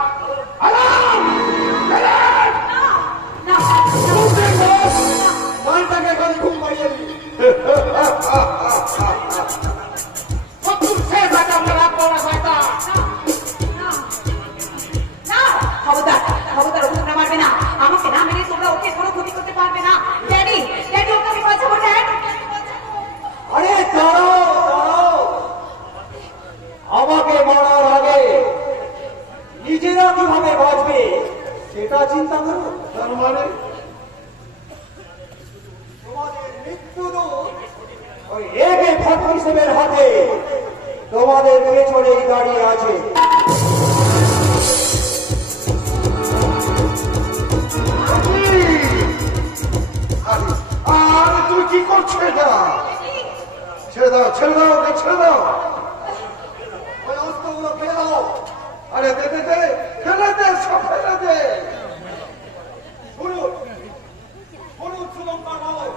না, মালটাকে এখন ঘুম পাইয়ে দিই। শত্রুর শেষ আছে আমরা রাত পড়া শয়তান। না, খবরদার খবরদার, ওকে তোমরা মারবে না। আমাকে না মেরে তোমরা ওকে কোনো ক্ষতি করতে পারবে না। ড্যাডি ড্যাডি, ওকে আমি বাঁচাবো। ড্যাড, আরে দাঁড়াও দাঁড়াও, আমাকে মারার আগে নিজেরা কিভাবে বাঁচবে সেটা চিন্তা করো। তার মানে তোমাদের মৃত্যু ওই AK-47 হাতে তোমাদের পেছনেই দাঁড়িয়ে আছে। আরে তুই কি করছো এটা? ছেড়ে দাও, ছেড়ে দাও, ওকে ছেড়ে দাও। ওই অস্ত্রগুলো ফেলে দাও। আরে দে দে দে, ফেলে দে, সব ফেলে দে। শুনুন শুনুন শ্রীলঙ্কার মানুষ,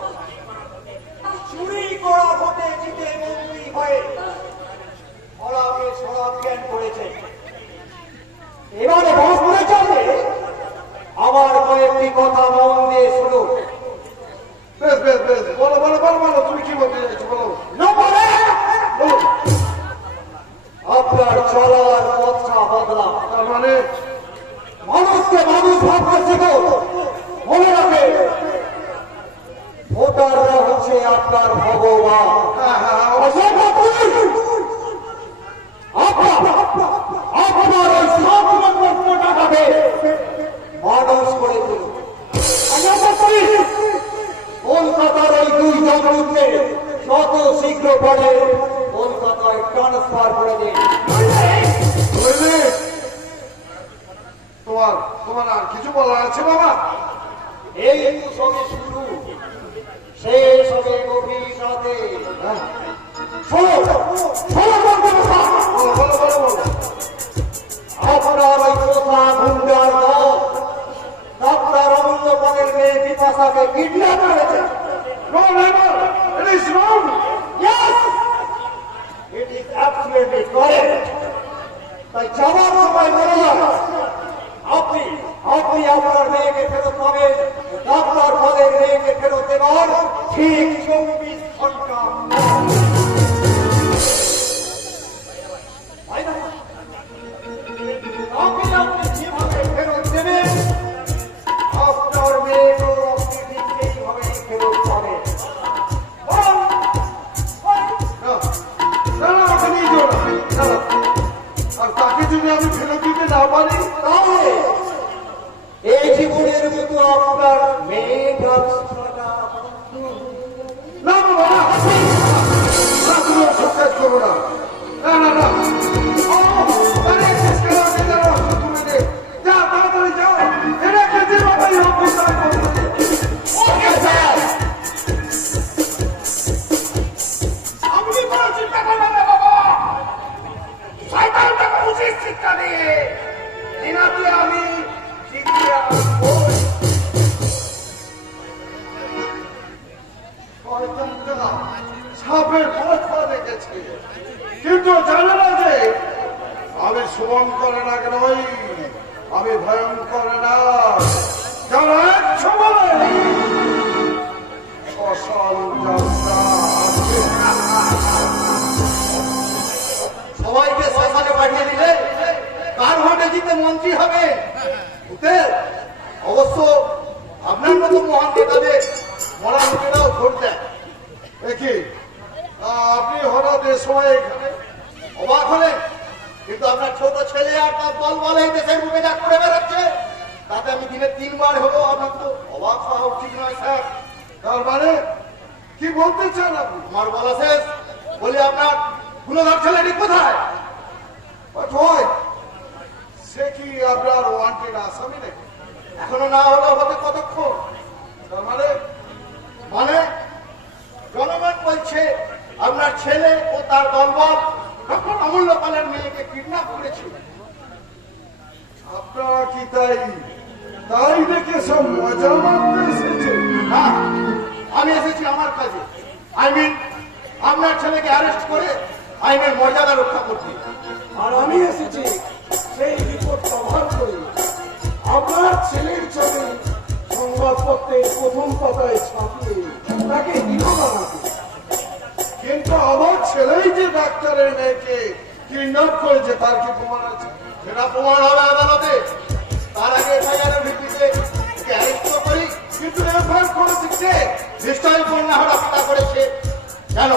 চুরি করা ভোটে জিতে মন্ত্রী হয়ে ওরাকে সরাব জ্ঞান করেছে। এবারে বসবে চলবে, আমার কয়েকটি কথা মন দিয়ে শুনুন। বেশ বেশ বেশ, বলো বলো বলো বলো, তুমি কি বলতে চাইছো বলো নম্বর এক, বলো। আপনার চলার পথটা বদলা। তার মানে মানুষকে মানুষ ভাবতে শেখো। মনে রাখে ভোটাররা হচ্ছে আপনার ভগবান। হ্যাঁ হ্যাঁ, আপনার ওই 7 লক্ষ টাকাকে তোমার আর কিছু বলার আছে বাবা? এই তো সবে শুরু, শেষ হবে গভীর রাতে। শোনো শোনো বলতে কথা। বলো বলো বলো বলো। আপনার ওই কথা গুন্ডার দল ডাক্তার অমূল্য পালের মেয়ে বিপাশাকে কিডন্যাপ করেছে। No, never. It is wrong. Yes, it is absolutely correct. তাই যাওয়ার সময় বলে যান, আপনি আপনি আপনার মেয়েকে ফেরত পাবেন, ডাক্তার পদের মেয়েকে ফেরত দেবার ঠিক 24 ঘন্টা। তাই না? আপনি যেভাবে ফেরত দেবেন, আপনার মেয়েকেও আপনি ঠিক এইভাবে ফেরত পাবেন। না না ওকে নিয়ে যাও না। না, না। আর তাকে যদি আমি ফেরত দিতে না পারি তাহলে এই জীবনের মতো আপনার মেয়ে ব্যবসাটা না বাবা না। না তুমি ওসব কাজ করো না। না না না। ও, আরে, শেষ করে ওকে যাও, তুমি নে। যাও, তাড়াতাড়ি যাও। এটাকে যেভাবেই হোক বিচার করতে হবে। ওকে স্যার, আপনি কোনো চিন্তা করবেন না বাবা। শয়তানটাকে উচিত শিক্ষা দিয়ে দিনাতে আমি শিখিয়ে আসবো। শয়তানটা সাপের পথা দেখেছে, কিন্তু জানে না যে আমি শুভঙ্কর না নই, আমি ভয়ঙ্কর না। যারা এক সময় শ্মশান যাত্রা আছে। সবাইকে শ্মশানে পাঠিয়ে দিলে কার ভোটে জিতে মন্ত্রী হবে? ভূতের? অবশ্য আপনার মতো মহান নেতাদের মরা লোকেরাও ভোট দেয়। দেখি আপনি হঠাৎ এ সময় এখানে অবাক হলেন, কিন্তু আপনার ছোট ছেলে আর তার দল বলে এই দেশের বুকে যা করে বেড়াচ্ছে, তাতে আমি দিনে 3 বার হলো। আপনার তো অবাক হওয়া উচিত নয় স্যার। তার মানে কি বলতে চান আপনি? আমার বলা শেষ। বলি আপনার গুণধর ছেলেটি কোথায়? হয় সে কি আপনার ওয়ান্টেড আসামি নাকি? এখনো না হলো হতে কতক্ষণ? তার মানে মানে জনগণ বলছে আপনার ছেলে ও তার দলবল ডক্টর অমূল্য পালের মেয়েকে কিডন্যাপ করেছে। আপনারা কি তাই তাই দেখে সব মজা মারতে এসেছে? না, আমি এসেছি আমার কাজে। আপনার ছেলেকে অ্যারেস্ট করে আইনের মর্যাদা রক্ষা করতে। আর আমি এসেছি সেই রিপোর্ট কভার করে আপনার ছেলের ছবি সংবাদপত্রের প্রথম পাতায় ছাপিয়ে তাকে হিরো বানাতে। কিন্তু আমার ছেলেই যে ডাক্তারের মেয়েকে কিডন্যাপ করেছে তার কি প্রমাণ আছে? সেটা প্রমাণ হবে আদালতে। তার আগে এফআইআরের ভিত্তিতে অ্যারেস্ট করি। কিন্তু এফআইআর করেছে কে? নিশ্চয়ই কন্যা হরা পিতা করেছে। কেন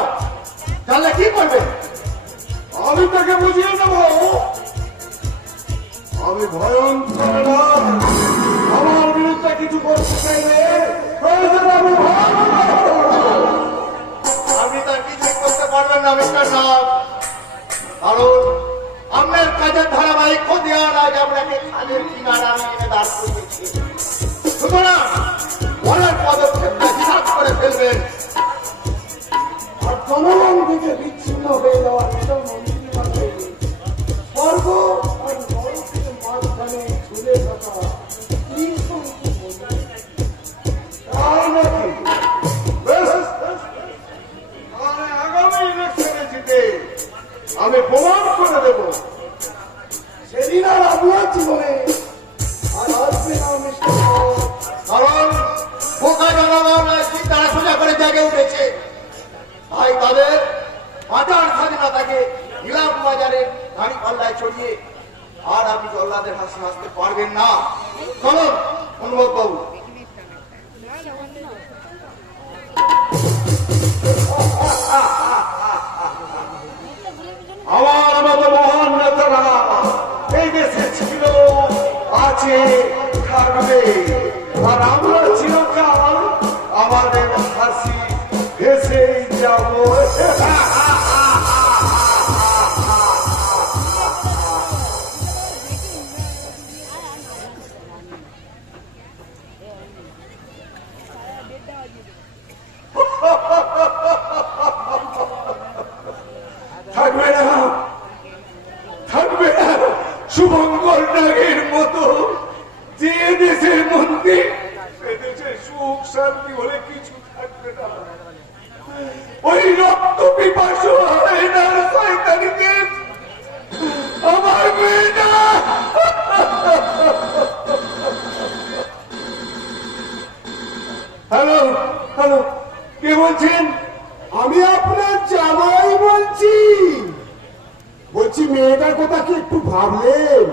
জানলে কি করবে? আমি তাকে বুঝিয়ে দেব। আমি ভয়ঙ্কর না। আমার বিরুদ্ধে কিছু করতে চাইলে প্রয়োজন আমি ভয়ঙ্কর করব। আপনি তার কিছুই করতে পারবেন না মিস্টার নাথ, কারণ আপনার কাজের ধারাবাহিক দেওয়ার আগে আপনাকে খালের কিনারা এনে দাঁড় করিয়েছি। সুতরাং পরের পদক্ষেপটা হিসাব করে ফেলবেন। আর জনগণ থেকে বিচ্ছিন্ন হয়ে যাওয়া নেতা মন্ত্রী মানে স্বর্গ আর নরকের মাঝখানে ঝুলে থাকা ত্রিশঙ্কু মন্দির। তাই নাকি? বেশ, বেশ। তাহলে আগামী ইলেকশনে জিতে আমি প্রমাণ করে দেব। সেদিন আর আপনার জীবনে আর আসবে না মিস্টার রাও। কারণ বোকা জনগণ তারা সোজা করে জাগে উঠেছে। তাই তাদের বাঁচার স্বাধীনতাকে নিলাম বাজারে গাড়ি পাল্লায় ছড়িয়ে আর আপনি জল্লাদের হাসি হাসতে পারবেন না। চলুন অনুভব বাবু। আমার মতো মহান নেতারা এই দেশে ছিল, আছে, থাকবে। আর আমরা চিরকাল আমাদের হাসি ভেসেই যাব। শান্তি, এদেশে সুখ শান্তি বলে কিছু থাকবে না। ওই রক্ত পিপাসু হায়নার শয়তানিকে আমার মেয়েটা। হ্যালো হ্যালো, কে বলছেন? আমি আপনার জামাই বলছি। বলছি মেয়েটার কথা কি একটু ভাবলেন?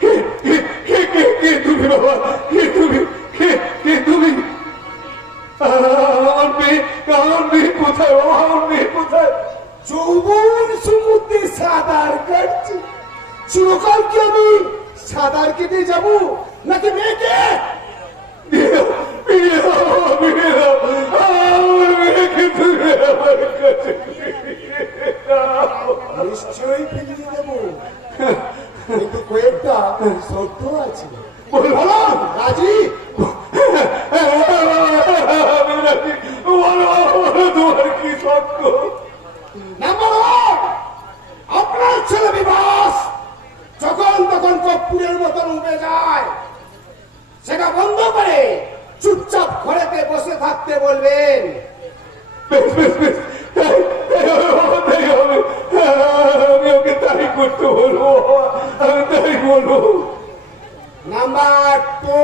কে কে কে কে কে তুমি বাবা? কে তুমি? কে কে তুমি? আমার মেয়ে কোথায় বাবা? আমার মেয়ে কোথায়? যৌবন সমুদ্রে সাঁতার কাটছি। চিরকাল কি আমি সাঁতার কেটে যাব নাকি মেয়েকে? দিয়ে দাও, দিয়ে দাও, দিয়ে দাও। আমার মেয়েকে তুমি আমার কাছে ফিরিয়ে দাও। নিশ্চয়ই ফিরিয়ে দেব, কিন্তু কয়েকটা শর্ত আছে। বলো, রাজি? আমি রাজি। বলো, বলো, তোমার কি শর্ত? নাম্বার ওয়ান, আপনার ছেলে বিবাস যখন তখন কর্পূরের মতন উঠে যায়, সেটা বন্ধ করে চুপচাপ ঘরেতে বসে থাকতে বলবেন। বেশ বেশ বেশ, তাই হবে। আমি ওকে তাই করতে বলবো, আমি তাই বলবো। নাম্বার টু,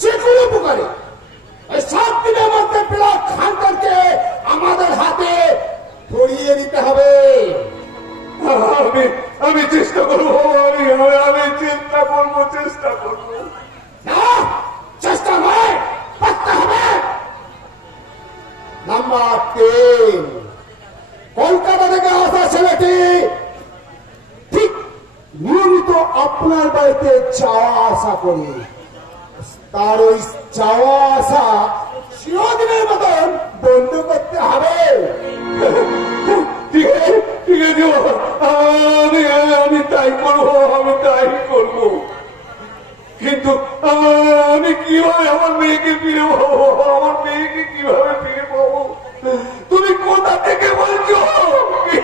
যে কোনো প্রকারে ওই 7 দিনের মধ্যে ব্লক খানটাকে আমাদের হাতে ধরিয়ে দিতে হবে। আমি চেষ্টা করবো, আমি চেষ্টা করবো, চেষ্টা করবো। না, চেষ্টা নয়, করতে হবে। নাম্বার 3, কলকাতা থেকে আসা ছেলেটি ঠিক নিয়মিত আপনার বাড়িতে যাওয়া আসা করি। তার ওই যাওয়া আসা চিরদিনের মতন বন্ধ করতে হবে। ঠিক আছে, ঠিক আছে বাবা। আমি তাই করবো, আমি তাই করবো। কিন্তু আমি কিভাবে আমার মেয়েকে ফিরে পাবো? আমার মেয়েকে কিভাবে ফিরে পাবো? তুমি কোথা থেকে বলছো? কে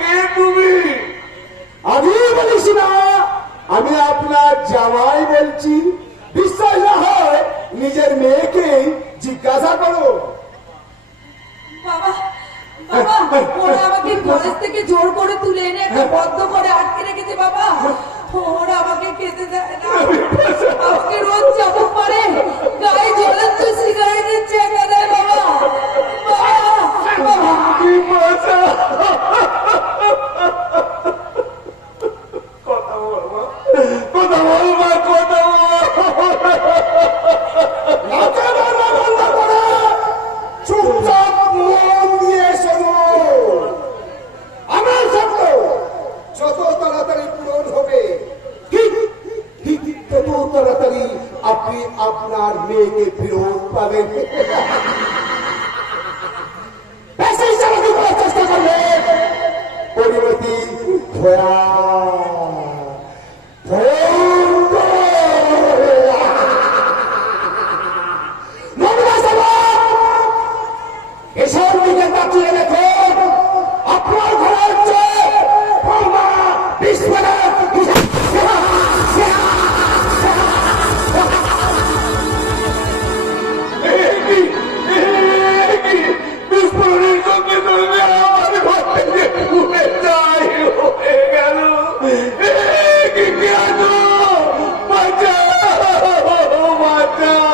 কে তুমি? আমি বলিস না, আমি আপনার জামাই বলছি। বিশ্বাস না হয় নিজের মেয়েকে জিজ্ঞাসা করো। বাবা বাবা, ওরা আমাকে কলেজ থেকে জোর করে তুলে এনে একটা বদ্ধ করে আটকে রেখেছে বাবা। ওরা আমাকে খেতে দেয় না, আমাকে রোজ চাবুক মারে, গায়ে জ্বলন্ত সিগারেটের চেকা দেয় বাবা। বাবা, কি বাঁচা? কথা বল মা, কথা বল মা, কথা বল। নাকে বন্ধ বন্ধ করে চুপচাপ মন দিয়ে শোনো। আমার স্বপ্ন যত তাড়াতাড়ি পূরণ হবে, ঠিক ঠিক তত তাড়াতাড়ি আপনি আপনার মেয়েকে ফেরত পাবেন। বেশি চালাকি করার চেষ্টা করবে, পরিণতি ভয়া এসব দিকে তাকিয়ে দেখো। আপনার ঘরে হচ্ছে বোমা বিস্ফোরণ। বিস্ফোরণের সঙ্গে সঙ্গে আমার ঘর থেকে পুড়ে যাই হয়ে গেল। কে আছো? বাঁচাও, বাঁচাও, বাঁচাও।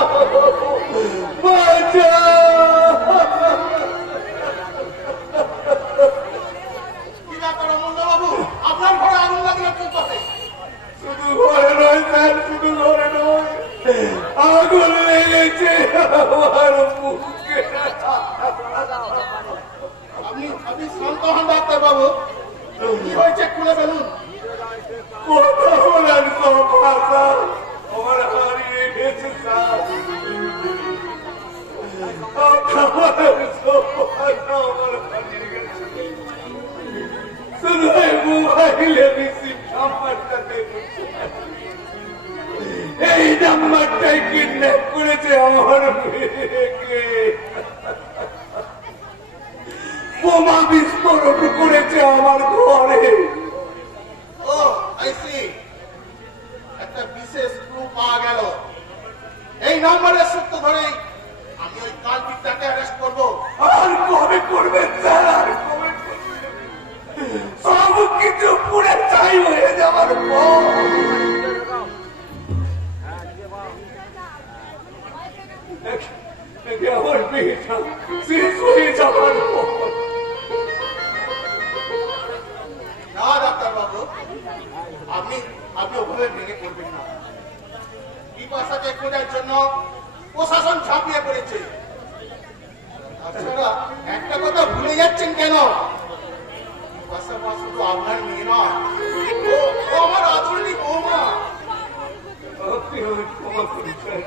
কি ব্যাপার অমূল্যবাবু, আপনার ঘরে আগুন লাগলো কি করে? শুধু ঘরে নয় স্যার, শুধু ঘরে নয়, আগুন লেগেছে আমার বুকে। আপনি শান্ত হন ডাক্তার বাবু, কি হয়েছে খুলে ফেলুন। কথা বলার সব ভাষা আমার হারিয়ে গেছে স্যার। কথা বলার সব ভাষা আমার হারিয়ে গেছে। শুধু এই মোবাইলে রিসিভ নাম্বারটা দেখেছি, এই নাম্বারটাই কিডন্যাপ করেছে আমার মেয়েকে। বোমা বিস্ফোরণ করেছে আমার ঘরে। ও আই সি, একটা বিশেষ ক্লু পাওয়া গেল। নাম্বারের সূত্র ধরেই আমি ওই কালপিটটাকে অ্যারেস্ট করবো। আর কবে করবেন স্যার, আর কবে করবেন? সব কিছু পুরে ছাই হয়ে যাওয়ার পর আমার মেয়েটা শেষ হয়ে যাওয়ার পর না ডাক্তারবাবু, আপনি আপনি ওভাবে ভেঙে পড়বেন না। বিপাশাকে খোঁজার জন্য প্রশাসন ঝাঁপিয়ে পড়েছে। তাছাড়া একটা কথা ভুলে যাচ্ছেন কেন? বিপাশা মা শুধু আপনার মেয়ে নয়, ও আমার আচরণী বৌমা। আপনি আমায় ক্ষমা করেছেন,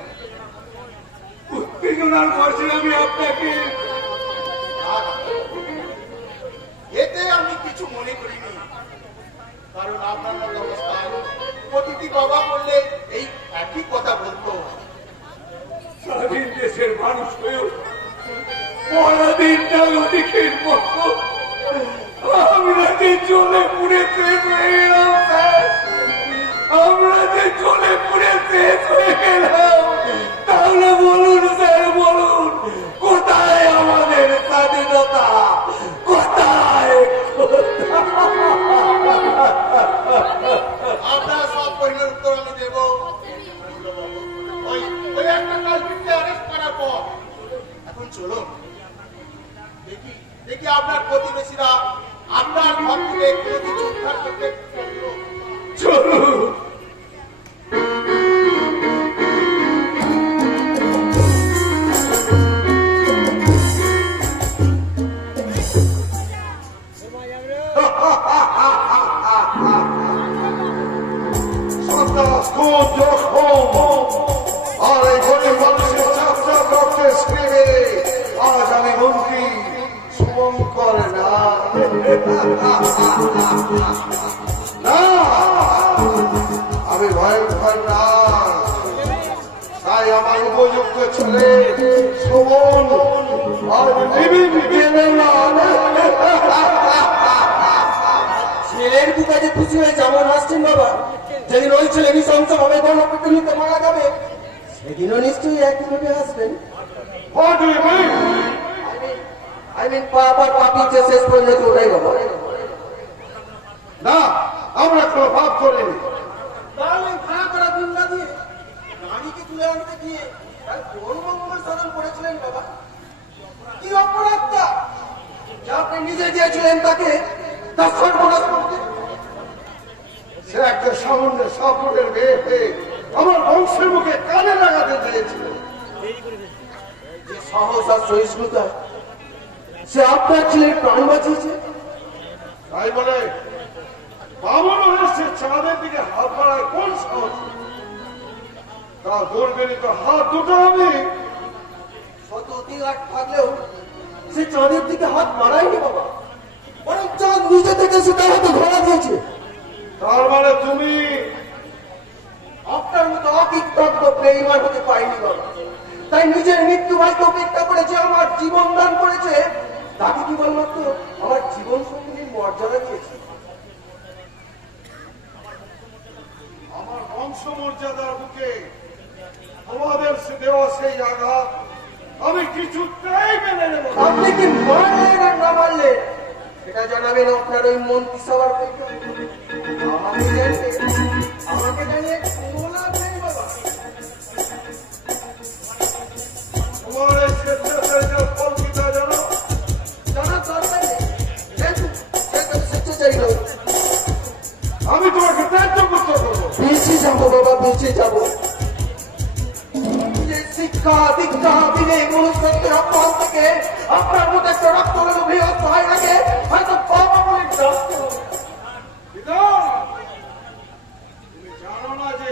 উত্তেজনার মাঝে আমি আপনাকে আর এতে আমি কিছু মনে করিনি, কারণ আপনার মতো অবস্থায় প্রতিটি বাবা বললে এই একই কথা বলতো। স্বাধীন দেশের মানুষ হয়েও পরাধীন নাগরিকের মতো আমরা যে চলে পুড়ে শেষ হয়ে গেলাম স্যার, আমরা যে চলে পুড়ে শেষ হয়ে গেলাম। তাহলে বলুন স্যার, বলুন কোথায় আমাদের স্বাধীনতা, কোথায়? আপনার সব প্রশ্নের উত্তর আমি দেব ওই ওই একটা কালপিটকে অ্যারেস্ট করার পর। এখন চলুন দেখি দেখি আপনার প্রতিবেশীরা আপনার ঘর থেকে কোনো কিছু উদ্ধার করতে পারলো। চলুন। সন্ত্রাস, খুন, জখম আর এই গরিব মানুষের চাপ চাপ রক্তের স্ক্রিমে আজ আমি মন্ত্রী শুভঙ্কর না না, আমি ভয়ঙ্কর না। তাই আমার উপযুক্ত ছেলে শোভন আর নিবিন গেলে না। ছেলের বুকাজে খুশি হয়ে যেমন আসছেন বাবা, যেদিন ওই ছেলে নৃশংস ভাবে গণপ্রতিনিধিতে মারা যাবে সেদিনও নিশ্চয়ই একইভাবে আসবেন। What do you mean? পাপ আর পাপি যে শেষ পর্যন্ত ওটাই বাবা। না, আমরা কোনো পাপ করিনি। তাহলে ভাড়া করা গুন্ডা দিয়ে গাড়িকে তুলে আনতে গিয়ে তার গৌরবঙ্গল সাধন করেছিলেন বাবা। কি অপরাধটা যা আপনি নিজে দিয়েছিলেন তাকে, তার সর্বনাশ করতে? সে একটা সামান্য সাপোর্টের মেয়ে হয়ে আমার বংশের মুখে কানে লাগাতে চেয়েছিল। যে সাহস আর সহিষ্ণুতা সে আপনার ছেলের প্রাণ বাঁচিয়েছে। তাই বলে বামন হয়ে সে চাঁদের দিকে হাত বাড়ায় কোন সাহস? তা দুর্গণিত হাত দুটো আমি শত অতিঘাত থাকলেও সে চাঁদের দিকে হাত বাড়ায়নি বাবা, বরং চাঁদ নিজে থেকে সে তার হাতে ধরা দিয়েছে। তার মানে তুমি আপনার মতো অকৃতজ্ঞ বেঈমান হতে পারিনি বাবা। তাই নিজের মৃত্যু ভাইকে উপেক্ষা করে যে আমার জীবন দান করেছে তাকে কি বলমাত্র আমার জীবন সঙ্গীর মর্যাদা দিয়েছে। আমার বংশ মর্যাদার বুকে তোমাদের দেওয়া সেই আঘাত আমি কিছুতেই মেনে নেব না। আপনি কি মারলেন আর না মারলেন সেটা জানাবেন আপনার ওই মন্ত্রী সভার বৈঠকে। আমাকে জানিয়ে কোনো লাভ নেই বাবা। তোমার এই স্বেচ্ছাচারিতার ফল কি তা জানো? জানার দরকার নেই, যেহেতু স্বেচ্ছাচারী নই। আমি তোমাকে ত্যায্য করতে করবো। বেঁচে যাবো বাবা, বেঁচে যাবো। যে শিক্ষা দীক্ষা বিনে মনুষ্যত্বের অপমান থেকে আপনার মতো একটা রক্ত বৃহৎ ভাইরাকে হয়তো বাবা বলে ডাকতে হবে। তুমি জানো না যে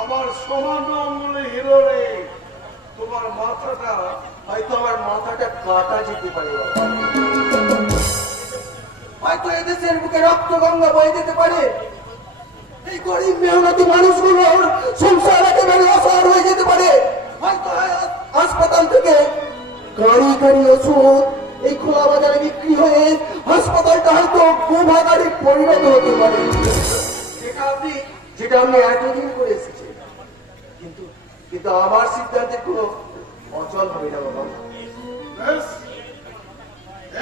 আমার সমান অঙ্গুলে হিরোরে তোমার মাথাটা হয়তো আমার মাথাটা কাটা যেতে পারে বাবা। হয়তো এদেশের বুকে রক্ত গঙ্গা বয়ে যেতে পারে। এই গরিব মেহনতি মানুষগুলোর সংসার একেবারে অসার হয়ে যেতে পারে। হয়তো হাসপাতাল থেকে গাড়ি গাড়ি ওষুধ এই খোলা বাজারে বিক্রি হয়ে হাসপাতালটা হয়তো গোভাগারে পরিণত হতে পারে, যেটা আপনি এতদিন করে এসেছেন। কিন্তু কিন্তু আমার সিদ্ধান্তে কোনো অচল হবে না বাবা। বেশ,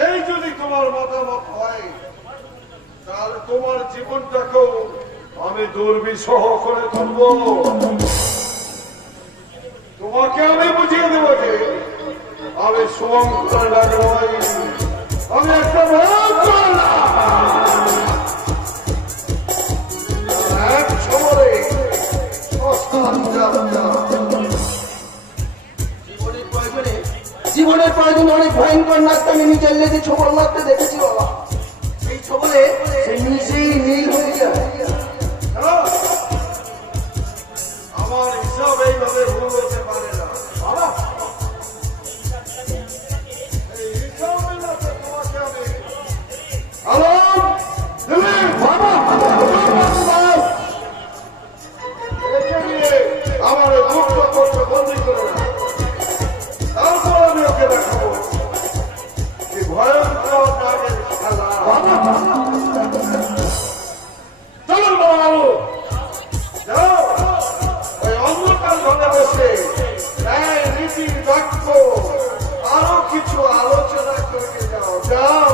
এই যদি তোমার মতামত হয় তাহলে তোমার জীবনটাকেও আমি দুর্বিষহ করে তুলব। তোমাকে আমি বুঝিয়ে দেব যে আমি শুভঙ্কর নয়, আমি একটা ভয়ঙ্কর নাগ। এক সময়ে শ্মশান যাত্রা। জীবনের প্রয়োজনে অনেক ভয়ঙ্কর নাচতে আমি নিজের লেজে ছবল মারতে দেখেছি বাবা। সেই ছবলে সে নিজেই নীল হয়ে যায়। আমার হিসাব এইভাবে ভুল হতে পারে না বাবা এই হিসাব মেলাতে তোমাকে আমি আলাম দিলেন। বাবা একে নিয়ে আমার মুক্ত করতে বন্দি করে না, তারপর আমি ওকে দেখাবো যে ভয়ঙ্কর নাগের খেলা। চলুন বাবু, যাও, ওই অন্ধকার ঘরে বসে ন্যায় নীতি বাক্য আরো কিছু আলোচনা করে যাও। যাও,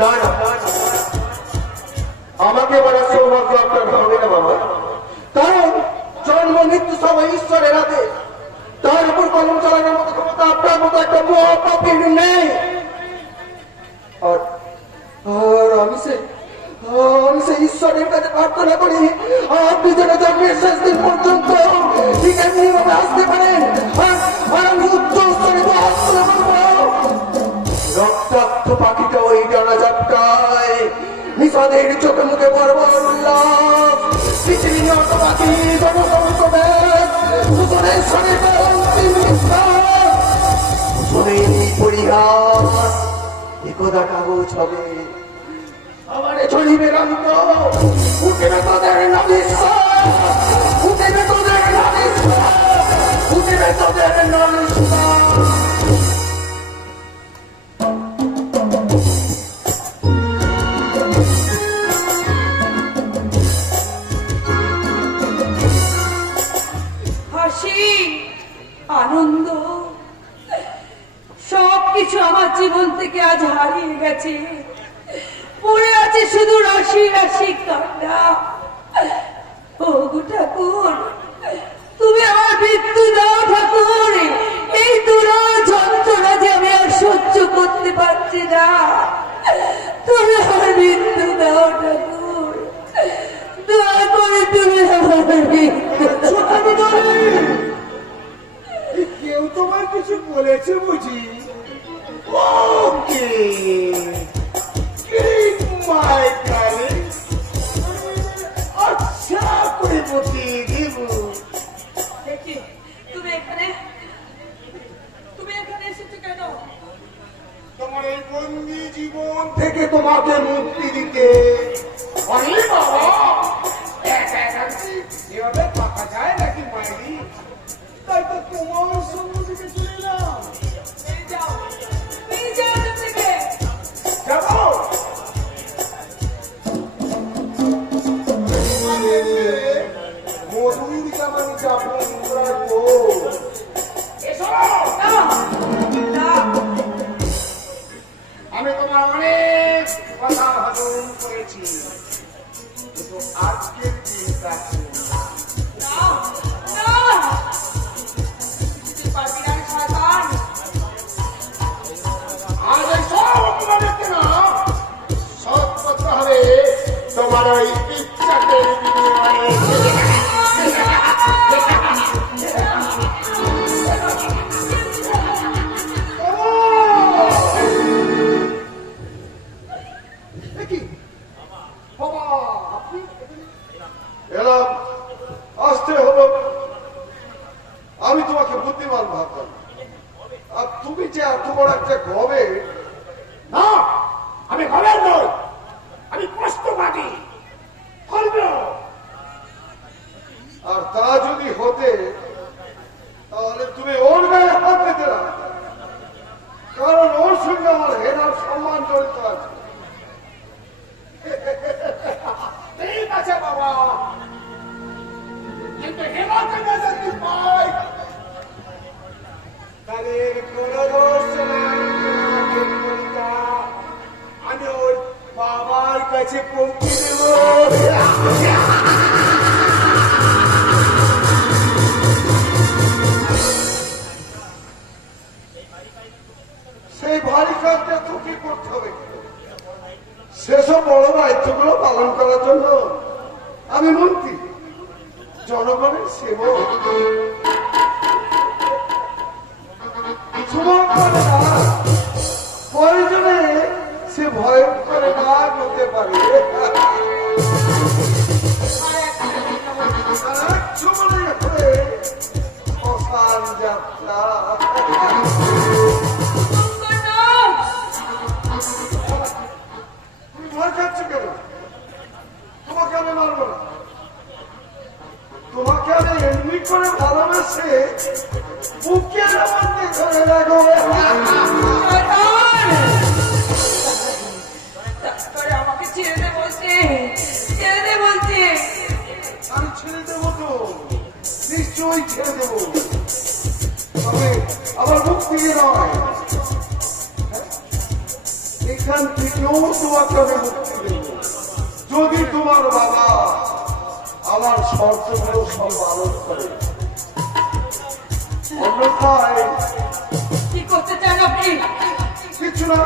না না আমাকে বলা সৌভাগ্য আপনার হবে না বাবা, কারণ জন্ম মৃত্যু সবাই ঈশ্বরের হাতে। তার উপর কলম চালানোর মতো ক্ষমতা আপনার মতো একটা মহাপাপীর নেই। আর আর আমি সেই ঈশ্বরের কাছে প্রার্থনা করি আপনি যেন জন্মের শেষ দিন পর্যন্ত ঠিক এমনিভাবে আসতে পারেন। আর আমি উচ্চ স্তরে প্রার্থনা করবো রক্তাক্ত পাখিটা ওই ডানা ঝাপটায় নিষাদের চোখে মুখে বড় বড় উল্লাস পৃথিবী নিহত পাখি জনসমস্ত ব্যাগ সুতরের শরীরে অন্তিম নিঃশ্বাস সুতরের পরিহাস একদা কাগজ হবে আমার ছড়িবে রন্ত উঠেবে তোদের নাবিশ্বাস উঠেবে তোদের নাবিশ্বাস উঠেবে তোদের নাবিশ্বাস। হাসি, আনন্দ সবকিছু আমার জীবন থেকে আজ হারিয়ে গেছে। পড়ে আছে শুধু রাশি রাশি কান্না। ও গো ঠাকুর, তুমি আমার মৃত্যু দাও ঠাকুর। এই দুরা যন্ত্রণা যে আমি আর সহ্য করতে পারছি না। তুমি আমার মৃত্যু দাও ঠাকুর, দয়া করে তুমি আমার মৃত্যু। কেউ তোমার কিছু বলেছে বুঝি? ওকে, মাই ডার্লিং, আচ্ছা করে বতিয়ে দেব। দেখি, তুমি এখানে এসেছো কেন? তোমার এই বন্দি জীবন থেকে তোমাকে মুক্তি দিতে। অরে বাবা, একা একা এভাবে থাকা যায় নাকি মাইরি? তাই তো তোমার সম্মুখে চলে এলাম। এই যাও এখান থেকে। যাবো মধুর যেমন যাপন রাখবো। এসো, না, না, আমি তোমার অনেক কথা হজম করেছি, কিন্তু আজকের দিনটা না, না। তুই পারবি না শয়তান। আজ এই সব তোমাদেরকে না সব করতে হবে তোমার ওই ইচ্ছাকে বিনিময়ে। দেখি বাবা, আপনি এলাম, আসতে হলো। আমি তোমাকে বুদ্ধিমান ভাবতাম, আর তুমি যে এত বড় একটা গবে। না, আমি ঘরের নই, আমি কষ্টবাদী ফলব। আর তা যদি হতে তাহলে তুমি ওর গায়ে হাত পেতে না, কারণ ওর সঙ্গে আমার হেনার সম্মান জড়িত আছে। ঠিক আছে বাবা, কিন্তু হেমন্ত জনগণের সেবক কিছু করে না, প্রয়োজনে সে ভয় করে না হতে পারে। শ্মশান যাত্রা তুমি ভয় খাচ্ছ কেন? তোমাকে আমি মারবো না, তোমাকে আমি এমনি করে ভালোবেসে বুকের মধ্যে ধরে রাখবো। আমাকে ছেড়ে দে বলছে, ছেড়ে দে বলছে। আমি ছেড়ে দেবো তো, নিশ্চয়ই ছেড়ে দেবো, তবে আবার মুখ থেকে নয়, এখান থেকেও তোমাকে আমি মুক্তি দেবো যদি তোমার বাবা আমার শর্তগুলো সব পালন করে। অন্যথায় কি করতে চান আপনি? কিছু না,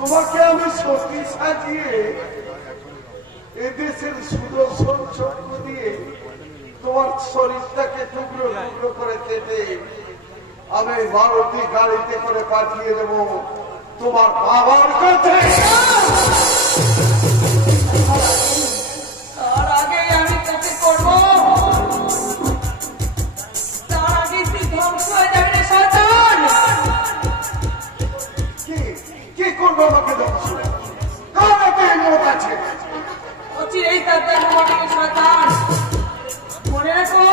তোমাকে আমি সত্যি সাজিয়ে এদেশের সুদর্শন চক্র দিয়ে তোমার শরীরটাকে টুকরো টুকরো করে কেটে আমি ভারতী গাড়িতে করে পাঠিয়ে দেব তোমার বাবার কাছে। তার আগে আমি তোকে করবো, তার আগে তুই ধ্বংস হয়ে যাবে রে শয়তান। কি করবো আমাকে ধ্বংস? কার হাতে মত আছে? অচিরেই তার দেখা হবে শয়তান। মনে রেখো,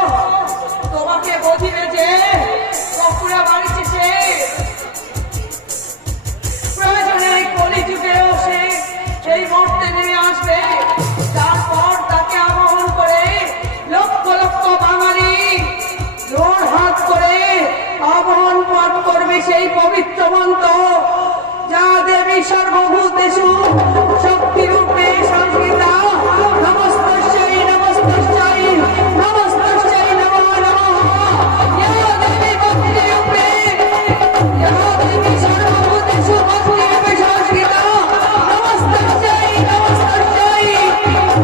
তোমাকে বধিরে যে কপুরা বাড়িছে সে, প্রয়োজনে এই কলিযুগেও সে সেই মর্তে নেমে আসবে। তারপর তাকে আবাহন করে লক্ষ লক্ষ বাঙালি জোর হাত করে আবাহন পাঠ করবে সেই পবিত্র মন্ত্র, যা দেবী সর্বভূতেষু শক্তিরূপে সংস্কৃতা। নমস্তস্যৈ নমস্তস্যৈ নমস্তস্যৈ নমো নমঃ। ইয়া দেবী ভক্তিরূপে, ইয়া দেবী সর্বভূতেষু ভক্তিরূপে সংস্কৃতা। নমস্তস্যৈ নমস্তস্যৈ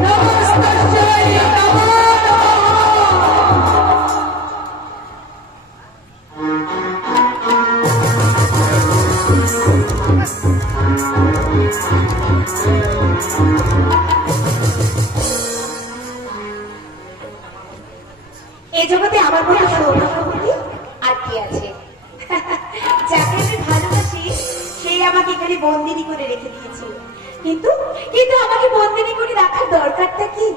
নমস্তস্যৈ নমো নমঃ। এই জগতে আমার মতো সৌভাগ্যবতী আর কি আছে? যাকে আমি ভালোবাসি সেই আমাকে এখানে বন্দিনী করে রেখে দিয়েছে। কিন্তু কিন্তু আমাকে বন্দিনী করে রাখার দরকারটা কি?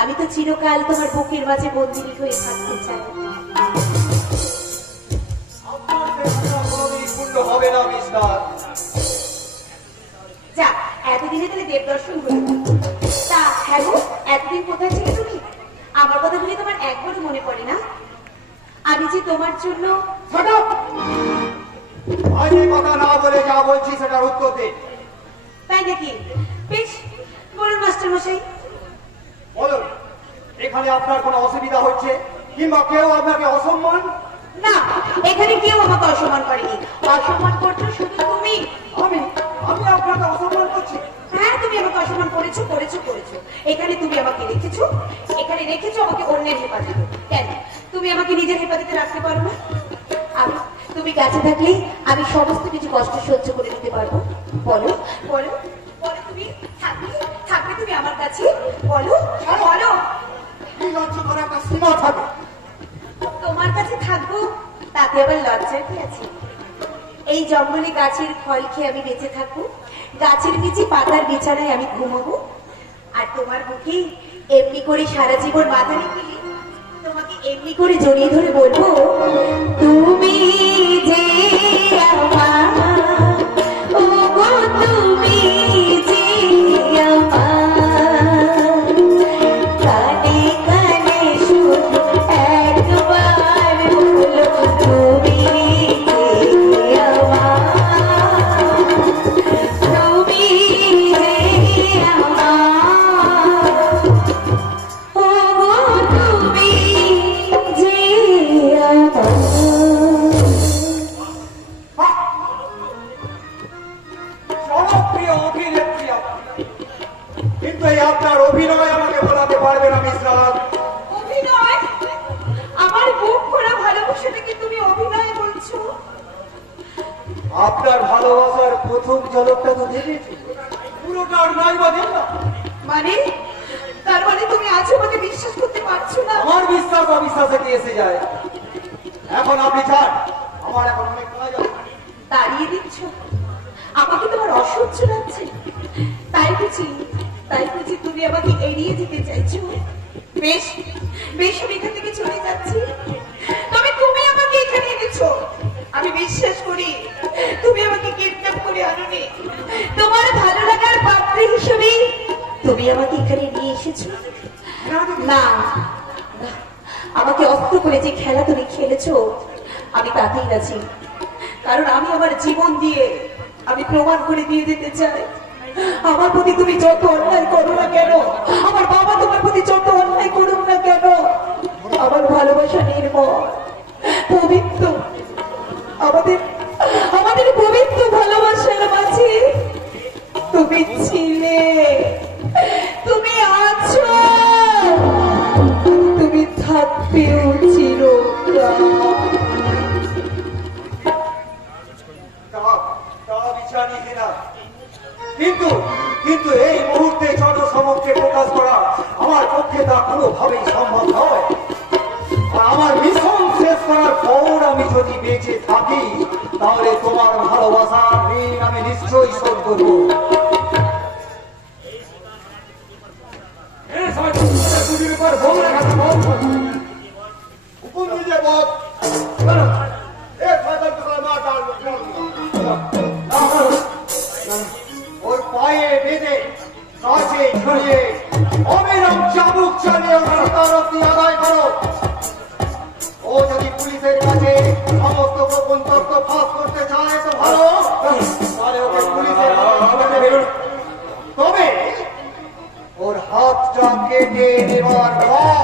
আমি তো চিরকাল তোমার বুকের মাঝে বন্দিনী হয়ে থাকতে চাই। আপনার চেষ্টা কোনোদিন পূর্ণ হবে না মিস্টার। যা, এতদিনে তাহলে দেব দর্শন হয়ে গেল। তা হ্যাঁ গো, এতদিন কোথায় ছিলে তুমি? আমার কথাগুলি তোমার একবারও মনে পড়ে না? আমি যে তোমার জন্য বাজে কথা না বলে যা বলছি সেটার উত্তর দিন। তাই নাকি? বেশ, বলুন মাস্টার মশাই। বলুন, এখানে আপনার কোনো অসুবিধা হচ্ছে কিংবা কেউ আপনাকে অসম্মান? না, এখানে কেউ আমাকে অসম্মান করেনি। অসম্মান করছো শুধু তুমি। আমি আমি আপনাকে অসম্মান করছি? হ্যাঁ, তুমি আমাকে অসম্মান করেছো করেছো করেছো। এখানে তুমি আমাকে রেখেছো, এখানে রেখেছো আমাকে অন্যের হেফাজতে। কেন তুমি আমাকে নিজের হেফাজতে রাখতে পারো না? আমি তুমি কাছে থাকলেই আমি সমস্ত কিছু কষ্ট সহ্য করে নিতে পারবো। বলো বলো বলো, তুমি থাকবে থাকবে তুমি আমার কাছে? বলো বলো। এই লজ্জা করার একটা সীমা থাকে। তোমার কাছে থাকবো, তাতে আবার লজ্জার কি আছে? এই জঙ্গলে গাছের ফল খেয়ে আমি বেঁচে থাকবো, গাছের নিচে পাতার বিছানায় আমি ঘুমাবো, আর তোমার বুকে এমনি করে সারা জীবন মাথা রেখে তোমাকে এমনি করে জড়িয়ে ধরে বলবো, তুমি যে আমার, ওগো তুমি যে আমার, কানে কানে শুধু একবার বলো, তুমি যে আমার, তুমি যে আমার, ওগো তুমি যে আমার। আপনার ভালোবাসার প্রথম ঝলকটা তো দেখেছি, পুরোটা আর নাই বা দেখলাম। মানে তার মানে তুমি আজ আমাকে বিশ্বাস করতে পারছো না? আমার বিশ্বাস অবিশ্বাসে কি এসে যায়? এখন আপনি যান, আমার এখন অনেক কাজ আছে। তাড়িয়ে দিচ্ছ? আমাকে তোমার অসহ্য লাগছে? তাই বুঝি তুমি আমাকে এড়িয়ে যেতে চাইছো? বেশ বেশ, আমি এখান থেকে চলে যাচ্ছি। তবে তুমি আমাকে এখানে এনেছো, আমি বিশ্বাস করি তুমি আমাকে কিডন্যাপ করে আনোনি। তোমার ভালো লাগার পাত্রী হিসেবে তুমি আমাকে এখানে নিয়ে এসেছো। না, আমাকে অস্ত্র করে যে খেলা তুমি খেলেছো আমি তাতেই আছি। কারণ আমি আমার জীবন দিয়ে আমি প্রমাণ করে দিয়ে দিতে চাই, আমার প্রতি তুমি যত অন্যায় করো না কেন, আমার বাবা তোমার প্রতি যত অন্যায় করুক না কেন, আমার ভালোবাসা নির্মল পবিত্র। আমাদের পবিত্র ভালোবাসার মাঝে তুমি ছিলে, তুমি আছো, তুমি থাকবেও চিরকাল। তা বিচারি কিনা, কিন্তু এই মুহূর্তে জনসমক্ষে প্রকাশ করা আমার পক্ষে তা কোনোভাবেই সম্ভব নয়। আর আমার মিশন শেষ করার পর আমি যদি বেঁচে থাকি তাহলে তোমার ভালোবাসার ঋণ আমি নিশ্চয়ই শোধ করব। হুকুম দিলে বল। এ ফাদার তো মা ডাল ওর পায়ে বেঁধে কাছে ছড়িয়ে অবিরাম চাবুক চালিয়ে স্বীকারোক্তি আদায় করো। ও যদি পুলিশের কাছে সমস্ত গোপন তথ্য ফাঁস করতে চায় তো ভালো, তাহলে ওকে পুলিশের হাতে বেরোন। তবে ওর হাতটা কেটে নেবার পর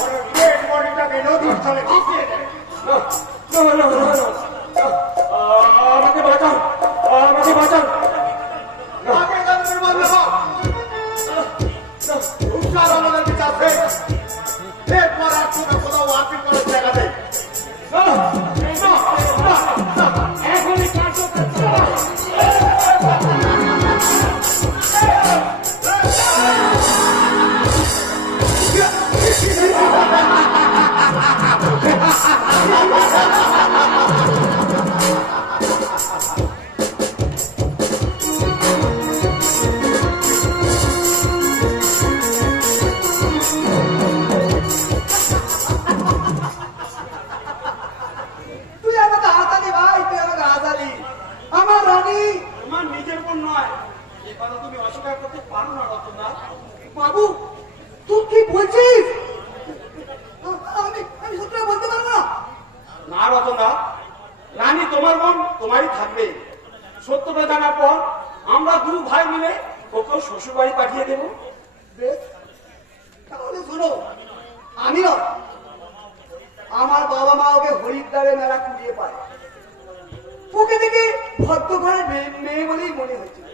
ওর ডেড বডিটাকে নদীর জলে ভাসিয়ে দেয়। আমাকে বাঁচান, আমাকে বাঁচান। আগে গানের বললে বল। উচ্চার আমাদের কাছে এরপর আর কোথাও আপিল করার জায়গা নেই। এখনই কাজ করতে তুই আমাকে হাতালি ভাই, তুই আমাকে হাতালি। আমার রানী তোমার নিজের বোন নয়, এ কথা তুমি অস্বীকার করতে পারো না রতনদা। বাবু, তুই কি বলছিস? আমি সত্যি বলতে পারবো না। না রতনদা, রানী তোমার বোন তোমারই থাকবে। সত্যটা জানার পর আমরা দু ভাই মিলে ওকে শ্বশুর বাড়ি পাঠিয়ে দেবো। বেশ, তাহলে শোনো, আমি না, আমার বাবা মা ওকে হরিদ্বারে মেলা কুড়িয়ে পায়। ওকে দেখে ভদ্র ঘরের মেয়ে বলেই মনে হয়েছিল।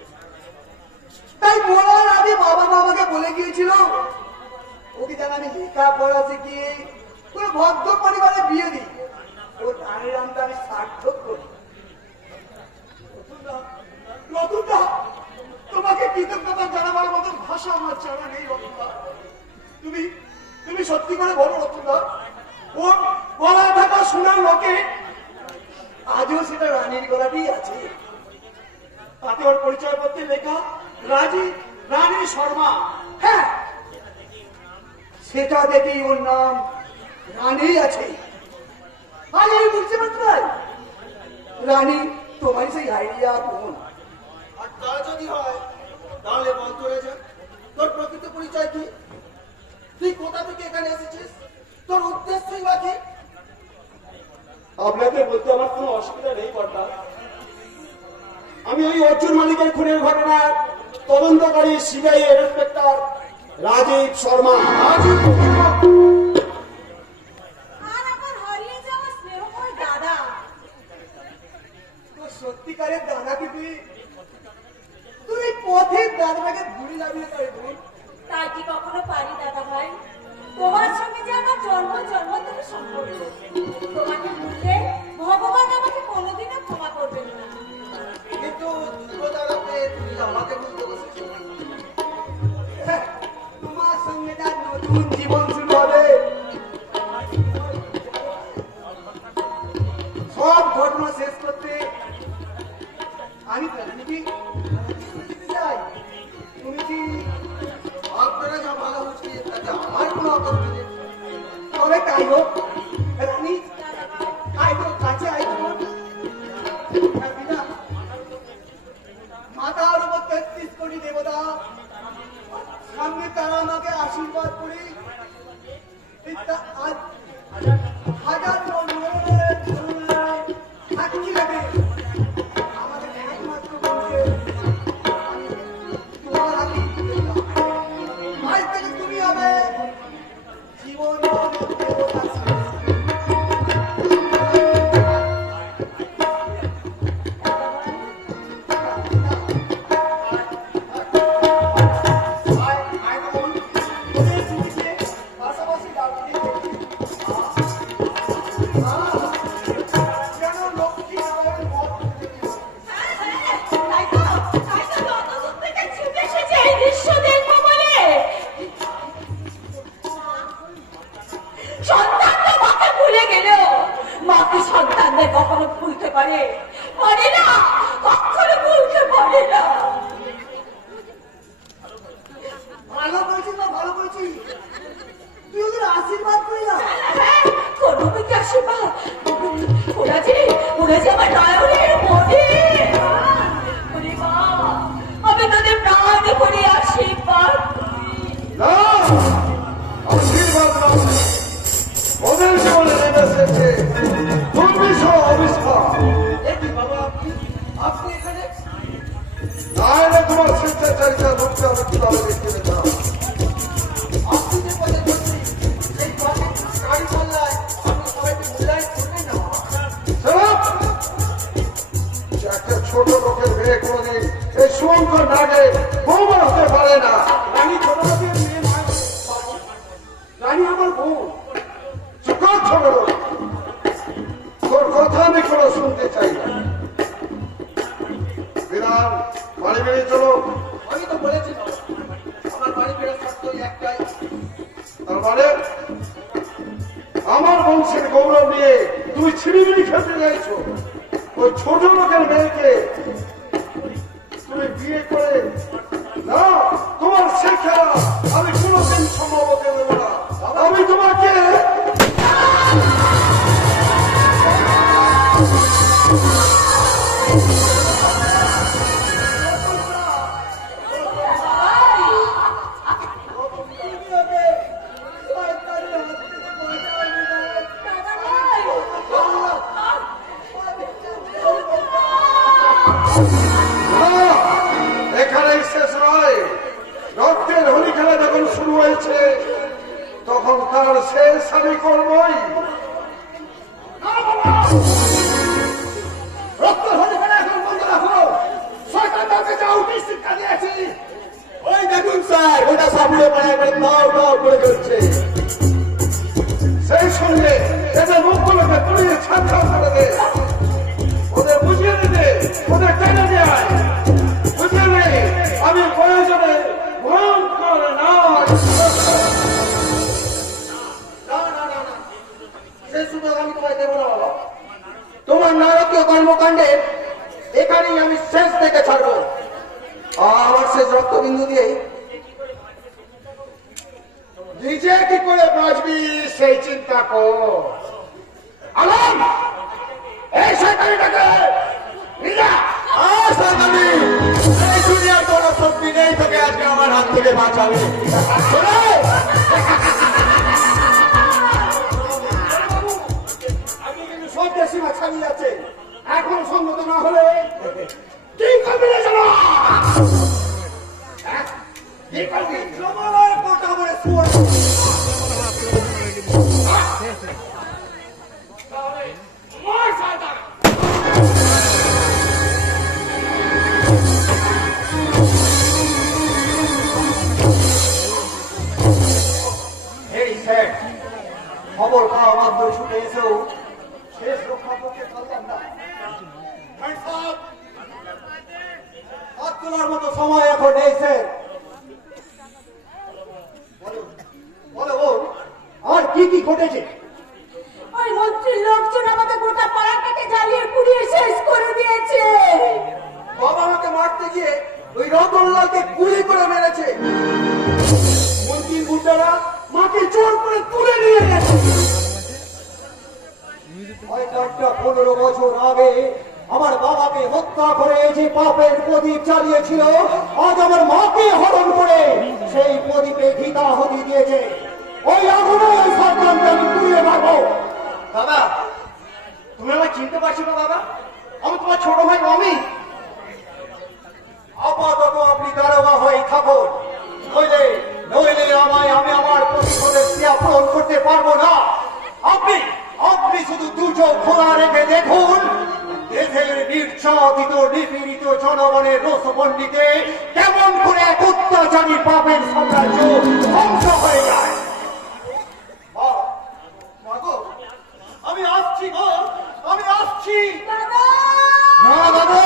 তাই বলার আগে বাবা মা আমাকে বলে গিয়েছিল ওকে যেন আমি লেখাপড়া শিখিয়ে কোনো ভদ্র পরিবারে বিয়ে দিই, ওর গানের নামটা আমি সার্থক করি। রতনদা, তোমাকে কৃতজ্ঞতা জানাবার মতো ভাষা আমার জানা নেই রতনদা। তুমি সত্যি করে বলো রতনদা, ওর গলায় থাকা সোনার লোকে আজও সেটা রানীর গলাতেই আছে। তাতে ওর পরিচয়পত্রে লেখা রানী শর্মা। হ্যাঁ, সেটা দেখেই ওর নাম রানী আছে। আজ আমি বুঝতে পারতে পারি রানী তোমারই সেই আইডিয়া বোন। আর তা যদি হয় তাহলে বল তোরে যা, তোর প্রকৃত পরিচয় কি? তুই কোথা থেকে এখানে এসেছিস? তোর উদ্দেশ্যই বা কি? আপনাকে বলতে আমার কোনো অসুবিধা নেই কর্তা। আমি ওই অর্জুন মালিকের খুনের ঘটনার তদন্তকারী সিবিআই ইন্সপেক্টর রাজীব শর্মা। আর আমার হারিয়ে যাওয়া স্নেহময় দাদা। তোর সত্যিকারের দাদা কি তুই এই পথের দাদাটাকে ঘুরি লাগিয়ে তাই বোন। তাই কি কখনো পারি দাদা ভাই? তোমার সঙ্গে যে আমার জন্ম জন্মান্তরের সম্পর্ক, তোমাকে ভুললে ভগবান আমাকে তবে তাই হোক রানী, আয় তো কাছে আয় তো। বিনা, মাতার উপর 33 কোটি দেবতা, সামনে তারা আমাকে আশীর্বাদ করে আজ হাজার সাক্ষী লাগে আমাদের একমাত্র বলছে তোমার হাতে আজ থেকে তুমি হবে জীবন দেবতা। সন্তানদের কখনো ভুলতে পারে পারে না, কখনো ভুলতে পারে না। ভালো করেছি না, ভালো করেছি, তুই ওদের আশীর্বাদ করি না। করবো কি আশীর্বাদ? ওরা যে আমার নয়নের মনে। ওরে মা, আমি তোদের প্রাণ করে আশীর্বাদ করি। না, আশীর্বাদ না, ওদের জীবনে নেমে এসেছে দুর্বিষহ অবিষ্কার। দেখি বাবা, আপনি এখানে তাহলে তোমার স্বেচ্ছাচারিতা ধরতে হবে কিভাবে দেখতে পেতাম। আপনি যে পথে চলছি সেই পথে গাড়ি পাল্লায় আপনি সবাইকে মূল্যায়ন করবেন না। একটা ছোট লোকের মেয়ে কোনদিন এই সুন্দর নাগে বৌমা হতে পারে না। রানী ছোট লোকের মেয়ে নয়, রানী আমার বউ। ছোট ছোট লোক, তোর কথা আমি কোনো শুনতে চাই না। বিরাম, বাড়ি বেরিয়ে চলো। আমি তো বলেছি আমার বাড়ি ফেরার শর্ত একটাই। তার মানে আমার বংশের গৌরব নিয়ে তুমি ছিড়িমিড়ি খেতে চাইছো। ওই ছোট লোকের মেয়েকে তুমি বিয়ে করে না, তোমার সে খেলা আমি কোনোদিন সম্ভব হতে দেবো না। আমি তোমাকে এখানেই শেষ নয়। রক্তের হোলি খেলা যখন শুরু হয়েছে তখন তার শেষ আমি করবই। রক্ত হলে কেন এখন বন্ধ রাখো? সরকার তাকে যা উচিত শিক্ষা দিয়েছি। ওই দেখুন স্যার, ওটা সামনে পাড়া করে দাও দাও করে চলছে। সেই সঙ্গে এদের মুখগুলোকে পুড়িয়ে ছাড়খাড় করে দে। ওদের বুঝিয়ে দে, ওদের টেনে দেয়। বুঝিয়ে দে আমি প্রয়োজনে ভয়ঙ্কর না। না না না না, সে সুযোগ আমি তোমায় দেবো না বাবা। তোমার নারকীয় কর্মকাণ্ডে এখানেই আমি শেষ থেকে ছাড়বো। আমার শেষ রক্তবিন্দু দিয়ে নিজে কি করে বাঁচবি সেই চিন্তা কর। আলম, এই সরকারিটাকে নিজা সরকারি এই দুনিয়ার কোনো শক্তি নেই তোকে আজকে আমার হাত থেকে বাঁচাবে। আপনি কিন্তু সব সীমা ছাড়িয়ে যাচ্ছে। এখন সম্মত না হলে কি করবি না জানো? কি করবি? সময় পটা বলে শুয়ার মার শয়তান। এই স্যার, খবর পাওয়া মাত্র ছুটে এসেও শেষ রক্ষা করতে পারলাম না। হাত তোলার মতো সময় এখন নেই স্যার। বলো বলো, আর কি কি ঘটেছে? ওই মন্ত্রীর লোকজন আমাদের গোটা পাড়াটাকে জ্বালিয়ে পুড়িয়ে শেষ করে দিয়েছে। বাবা আমাকে মারতে গিয়ে ওই রতনলালকে গুলি করে মেরেছে। মন্ত্রীর গুন্ডারা মাকে চোর বছর আগে আমার বাবাকে হত্যা করে যে পাপের প্রদীপ চালিয়েছিল, আজ আমার মাকে হরণ করে সেই প্রদীপে ঘৃতাহুতি দিয়েছে। ওই আগুনে ওই সন্তানকে আমি পুড়িয়ে মারবো। দাদা, তুমি আমায় চিনতে পারছো না দাদা? আমি তোমার ছোট ভাই অমিত। আপাতত আপনি দারোগা হয়ে থাকুন, নইলে নইলে আমি আমার প্রতিশোধের ক্রিয়া পূরণ করতে পারবো না। আপনি আপনি শুধু দুচোখ খোলা রেখে দেখুন, দেশের নির্যাতিত নিপীড়িত জনগণের রসবন্দিতে কেমন করে এক অত্যাচারী পাপের সাম্রাজ্য ধ্বংস হয়ে যায়। মাগো, আমি আসছি গো, আমি আসছি। দাদা না দাদা,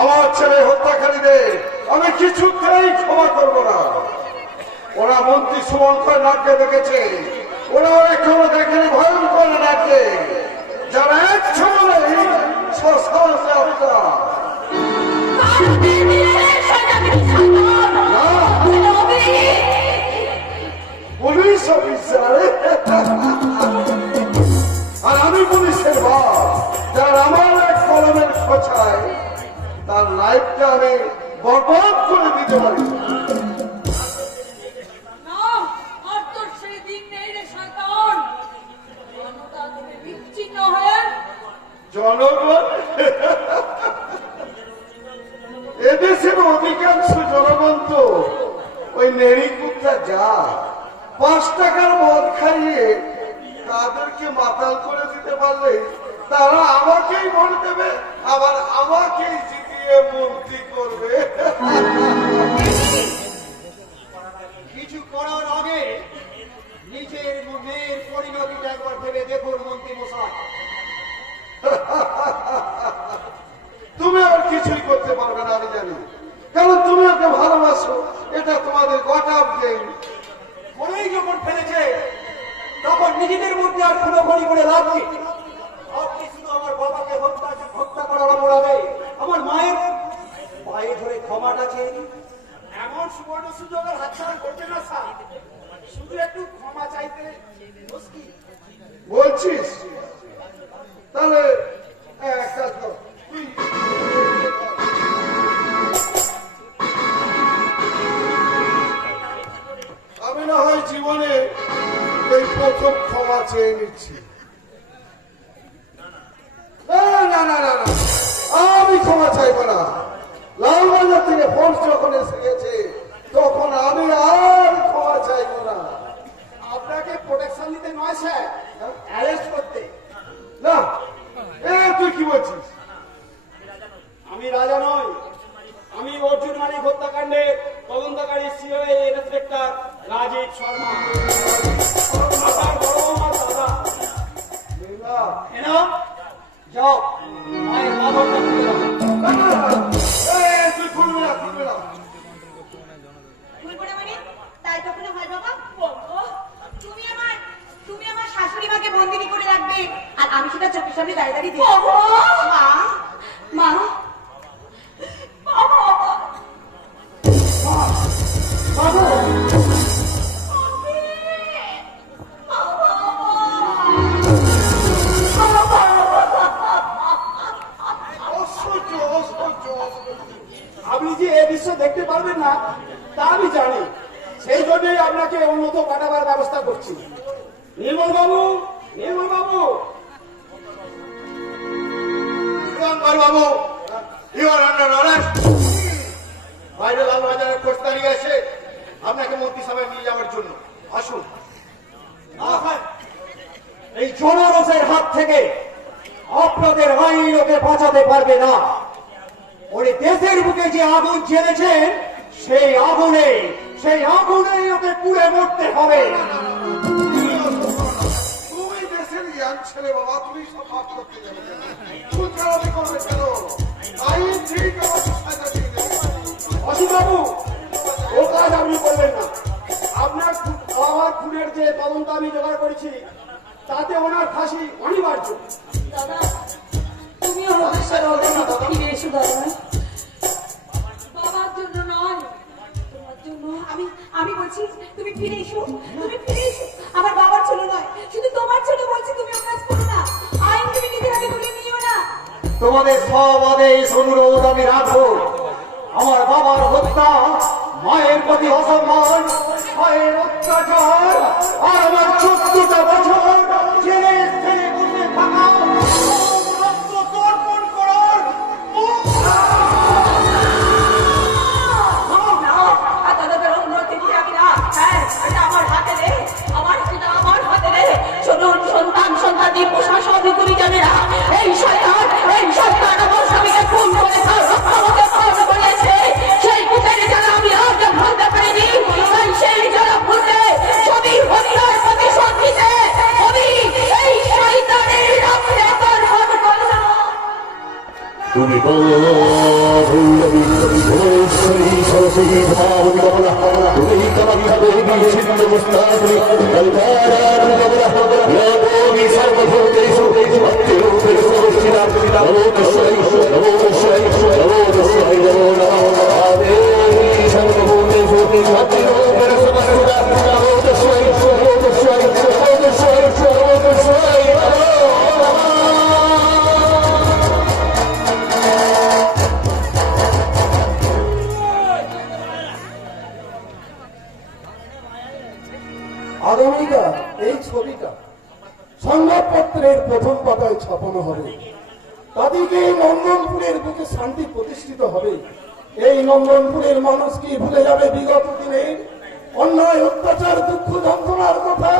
আমার ছেলে হত্যাকারীদের আমি কিছুতেই ক্ষমা করবো না। ওরা মন্ত্রী সুমন্ত্র নাটকে দেখেছে, ওরা এখনো দেখেনি ভয়ঙ্কর নাটকে, যারা একসঙ্গে শ্মশানে আত্মা। পুলিশ অফিসার আর আমি পুলিশের বাপ, যার আমার এক কলমের খোঁচায় তার লাইফটা আমি বরবাদ করে দিতে পারি। না, আর তোর সেই দিন নেই রে শয়তান। জনতা থেকে বিচ্ছিন্ন হয়ে জনগণ, এদেশের অধিকাংশ জনগণ তো ওই নেড়ি কুত্তা যা 5 টাকার মদ খাইয়ে তাদেরকে মাতাল করে দিতে পারলে তারা আমাকেই ভোট দেবে, আবার আমাকেই জিতিয়ে মন্ত্রী করবে। কিছু করার আগে নিজের মনের পরিণতিটা একবার ভেবে দেখুন মন্ত্রী মশাই। তুমি আর কিছুই করতে পারবে না আমি জানি, কারণ তুমি ওকে ভালোবাসো, এটা তোমাদের গটাপ গেম। মনেই যখন ফেলেছে তখন নিজেদের মধ্যে আর খুনোখুনি করে লাভ নেই। আপনি শুধু আমার বাবাকে হত্যা করার অপরাধে আমার মায়ের পায়ে ধরে ক্ষমাটা চেয়ে নিন। এমন সুবর্ণ সুযোগের হাতছাড়া করবে না স্যার, শুধু একটু ক্ষমা চাইতে মুশকিল। বলছিস? তাহলে এক কাজ কর, তুই আমি না হয় জীবনে এই প্রথম ক্ষমা চেয়ে নিচ্ছি। না না না না না, আমি ক্ষমা চাইবো না। লালবাজার থেকে ফোর্স যখন এসে গেছে তখন আমি আর ক্ষমা চাইবো না। আপনাকে প্রোটেকশন দিতে নয় স্যার, অ্যারেস্ট করতে। না, তুই কি বলছিস? আমি রাজা নই, আমি অর্জুন মালিক হত্যাকাণ্ডে তদন্তকারী সিআইএ ইন্সপেক্টর রাজীব শর্মা। আমার বড় আমার দাদা। না, এনা যাও মায়ের মাথা তুলে দাও। তুই খুলবি না, খুলবি না। ভুল করে মানে তাই কখনো হয় বাবা? তুমি আমার শাশুড়ি মাকে বন্দিনী করে রাখবে আর আমি সেটা চোখের সামনে দাঁড়িয়ে দাঁড়িয়ে দেখবো। মা মা অসহ্য, অসহ্য, অসহ্য। আপনি যে এই দৃশ্য দেখতে পারবেন না তা আমি জানি, সেই জন্যই আপনাকে উন্নত পাঠাবার ব্যবস্থা করছি। নির্মল বাবু, নির্মল বাবু, শুভঙ্কর বাবু, ইউ আর আন্ডার অ্যারেস্ট। বাইরে লালবাজারের খোঁজ দাঁড়িয়ে আছে আপনাকে মন্ত্রিসভায় নিয়ে যাওয়ার জন্য। আসুন। এই জনরসের হাত থেকে আপনাদের আইন ওকে বাঁচাতে পারবে না। ওরে দেশের বুকে যে আগুন জ্বেলেছেন সেই আগুনে ওকে পুড়ে মরতে হবে। তুমি দেশের ইয়াং ছেলে বাবা, তুমি সফাত করতে যাবে কেন? খুনখারাপি করবে কেন? আইন ঠিক আমাকে সাজা দিয়ে দেবে। অসীমবাবু, ও কাজ আপনি করবেন না। আপনার বাবার খুনের যে তদন্ত আমি জোগাড় করেছি তাতে ওনার ফাঁসি অনিবার্য। দাদা তুমিও ভবিষ্যৎ হবে না, ফিরে এসো দাদা। বাবার জন্য নয়, তোমার জন্য। আমি বলছি তুমি ফিরে এসো, আমার বাবার ছিল নয়, শুধু তোমার ছিল। বলছি তুমি ও কাজ করো না, আইন তুমি নিজের হাতে তুলে নিও না। তোমাদের সব আদেশ অনুরোধ আমি রাখবো। আমার বাবার হত্যা, মায়ের প্রতি অসম্মান, মায়ের অত্যাচার, আর আমার 14টা বছর জেলে ছেলে বসে থাকা, আত্মসমর্পণ করার দাদাদের উন্নতি দিয়ে রাখি না। হ্যাঁ, এটা আমার হাতে রে, আমার হাতে রে। শুনুন সন্তান প্রশাসন পরিজনেরা, এই শয়তান আমার স্বামীকে খুন করে তার রক্তকে পান করিয়েছে। সেই কুটের যারা আমি আজ ভাঙতে পারিনি, সেই যারা ভুলবে সবই হত্যার প্রতিশোধ নিতে আমি এই শয়তানের রক্তে তর্পণ করলাম। তুমি সরস্বতী ভাবনী কমলা তুমি কমলা দেবী সিদ্ধ মুস্তানি কলকারি সর্বভূতেষু ভক্তিরূপেষু অবস্থিতা নমো তস্मै নমো তস্मै নমো তস্मै নমো নমঃ দেবী সর্বভূতেষু ভক্তিরূপেষু অবস্থিতা নমো তস্मै নমো তস্मै নমো তস্मै নমো তস্मै আগামীকাল এই ছবিটা সংবাদপত্রের প্রথম পাতায় ছাপানো হবে। তাদেরকে নন্দনপুরের বুকে শান্তি প্রতিষ্ঠিত হবে। এই নন্দনপুরের মানুষ কি ভুলে যাবে বিগত দিনের অন্যায়, অত্যাচার, দুঃখ, যন্ত্রণার কথা?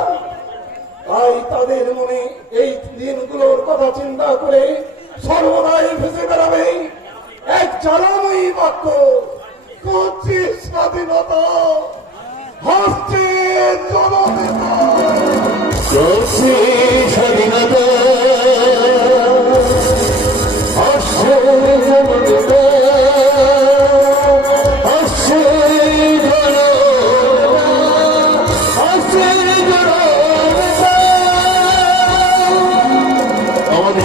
তাই তাদের মনে এই দিনগুলোর কথা চিন্তা করে সর্বদাই ভেসে বেড়াবে এক জ্বালাময়ী বাক্য, করছি স্বাধীনতা, হচ্ছে জননেতা। করছি স্বাধীনতা, আসছে জনতা, আসছে জনতা, আসছে জনতা। আমাদের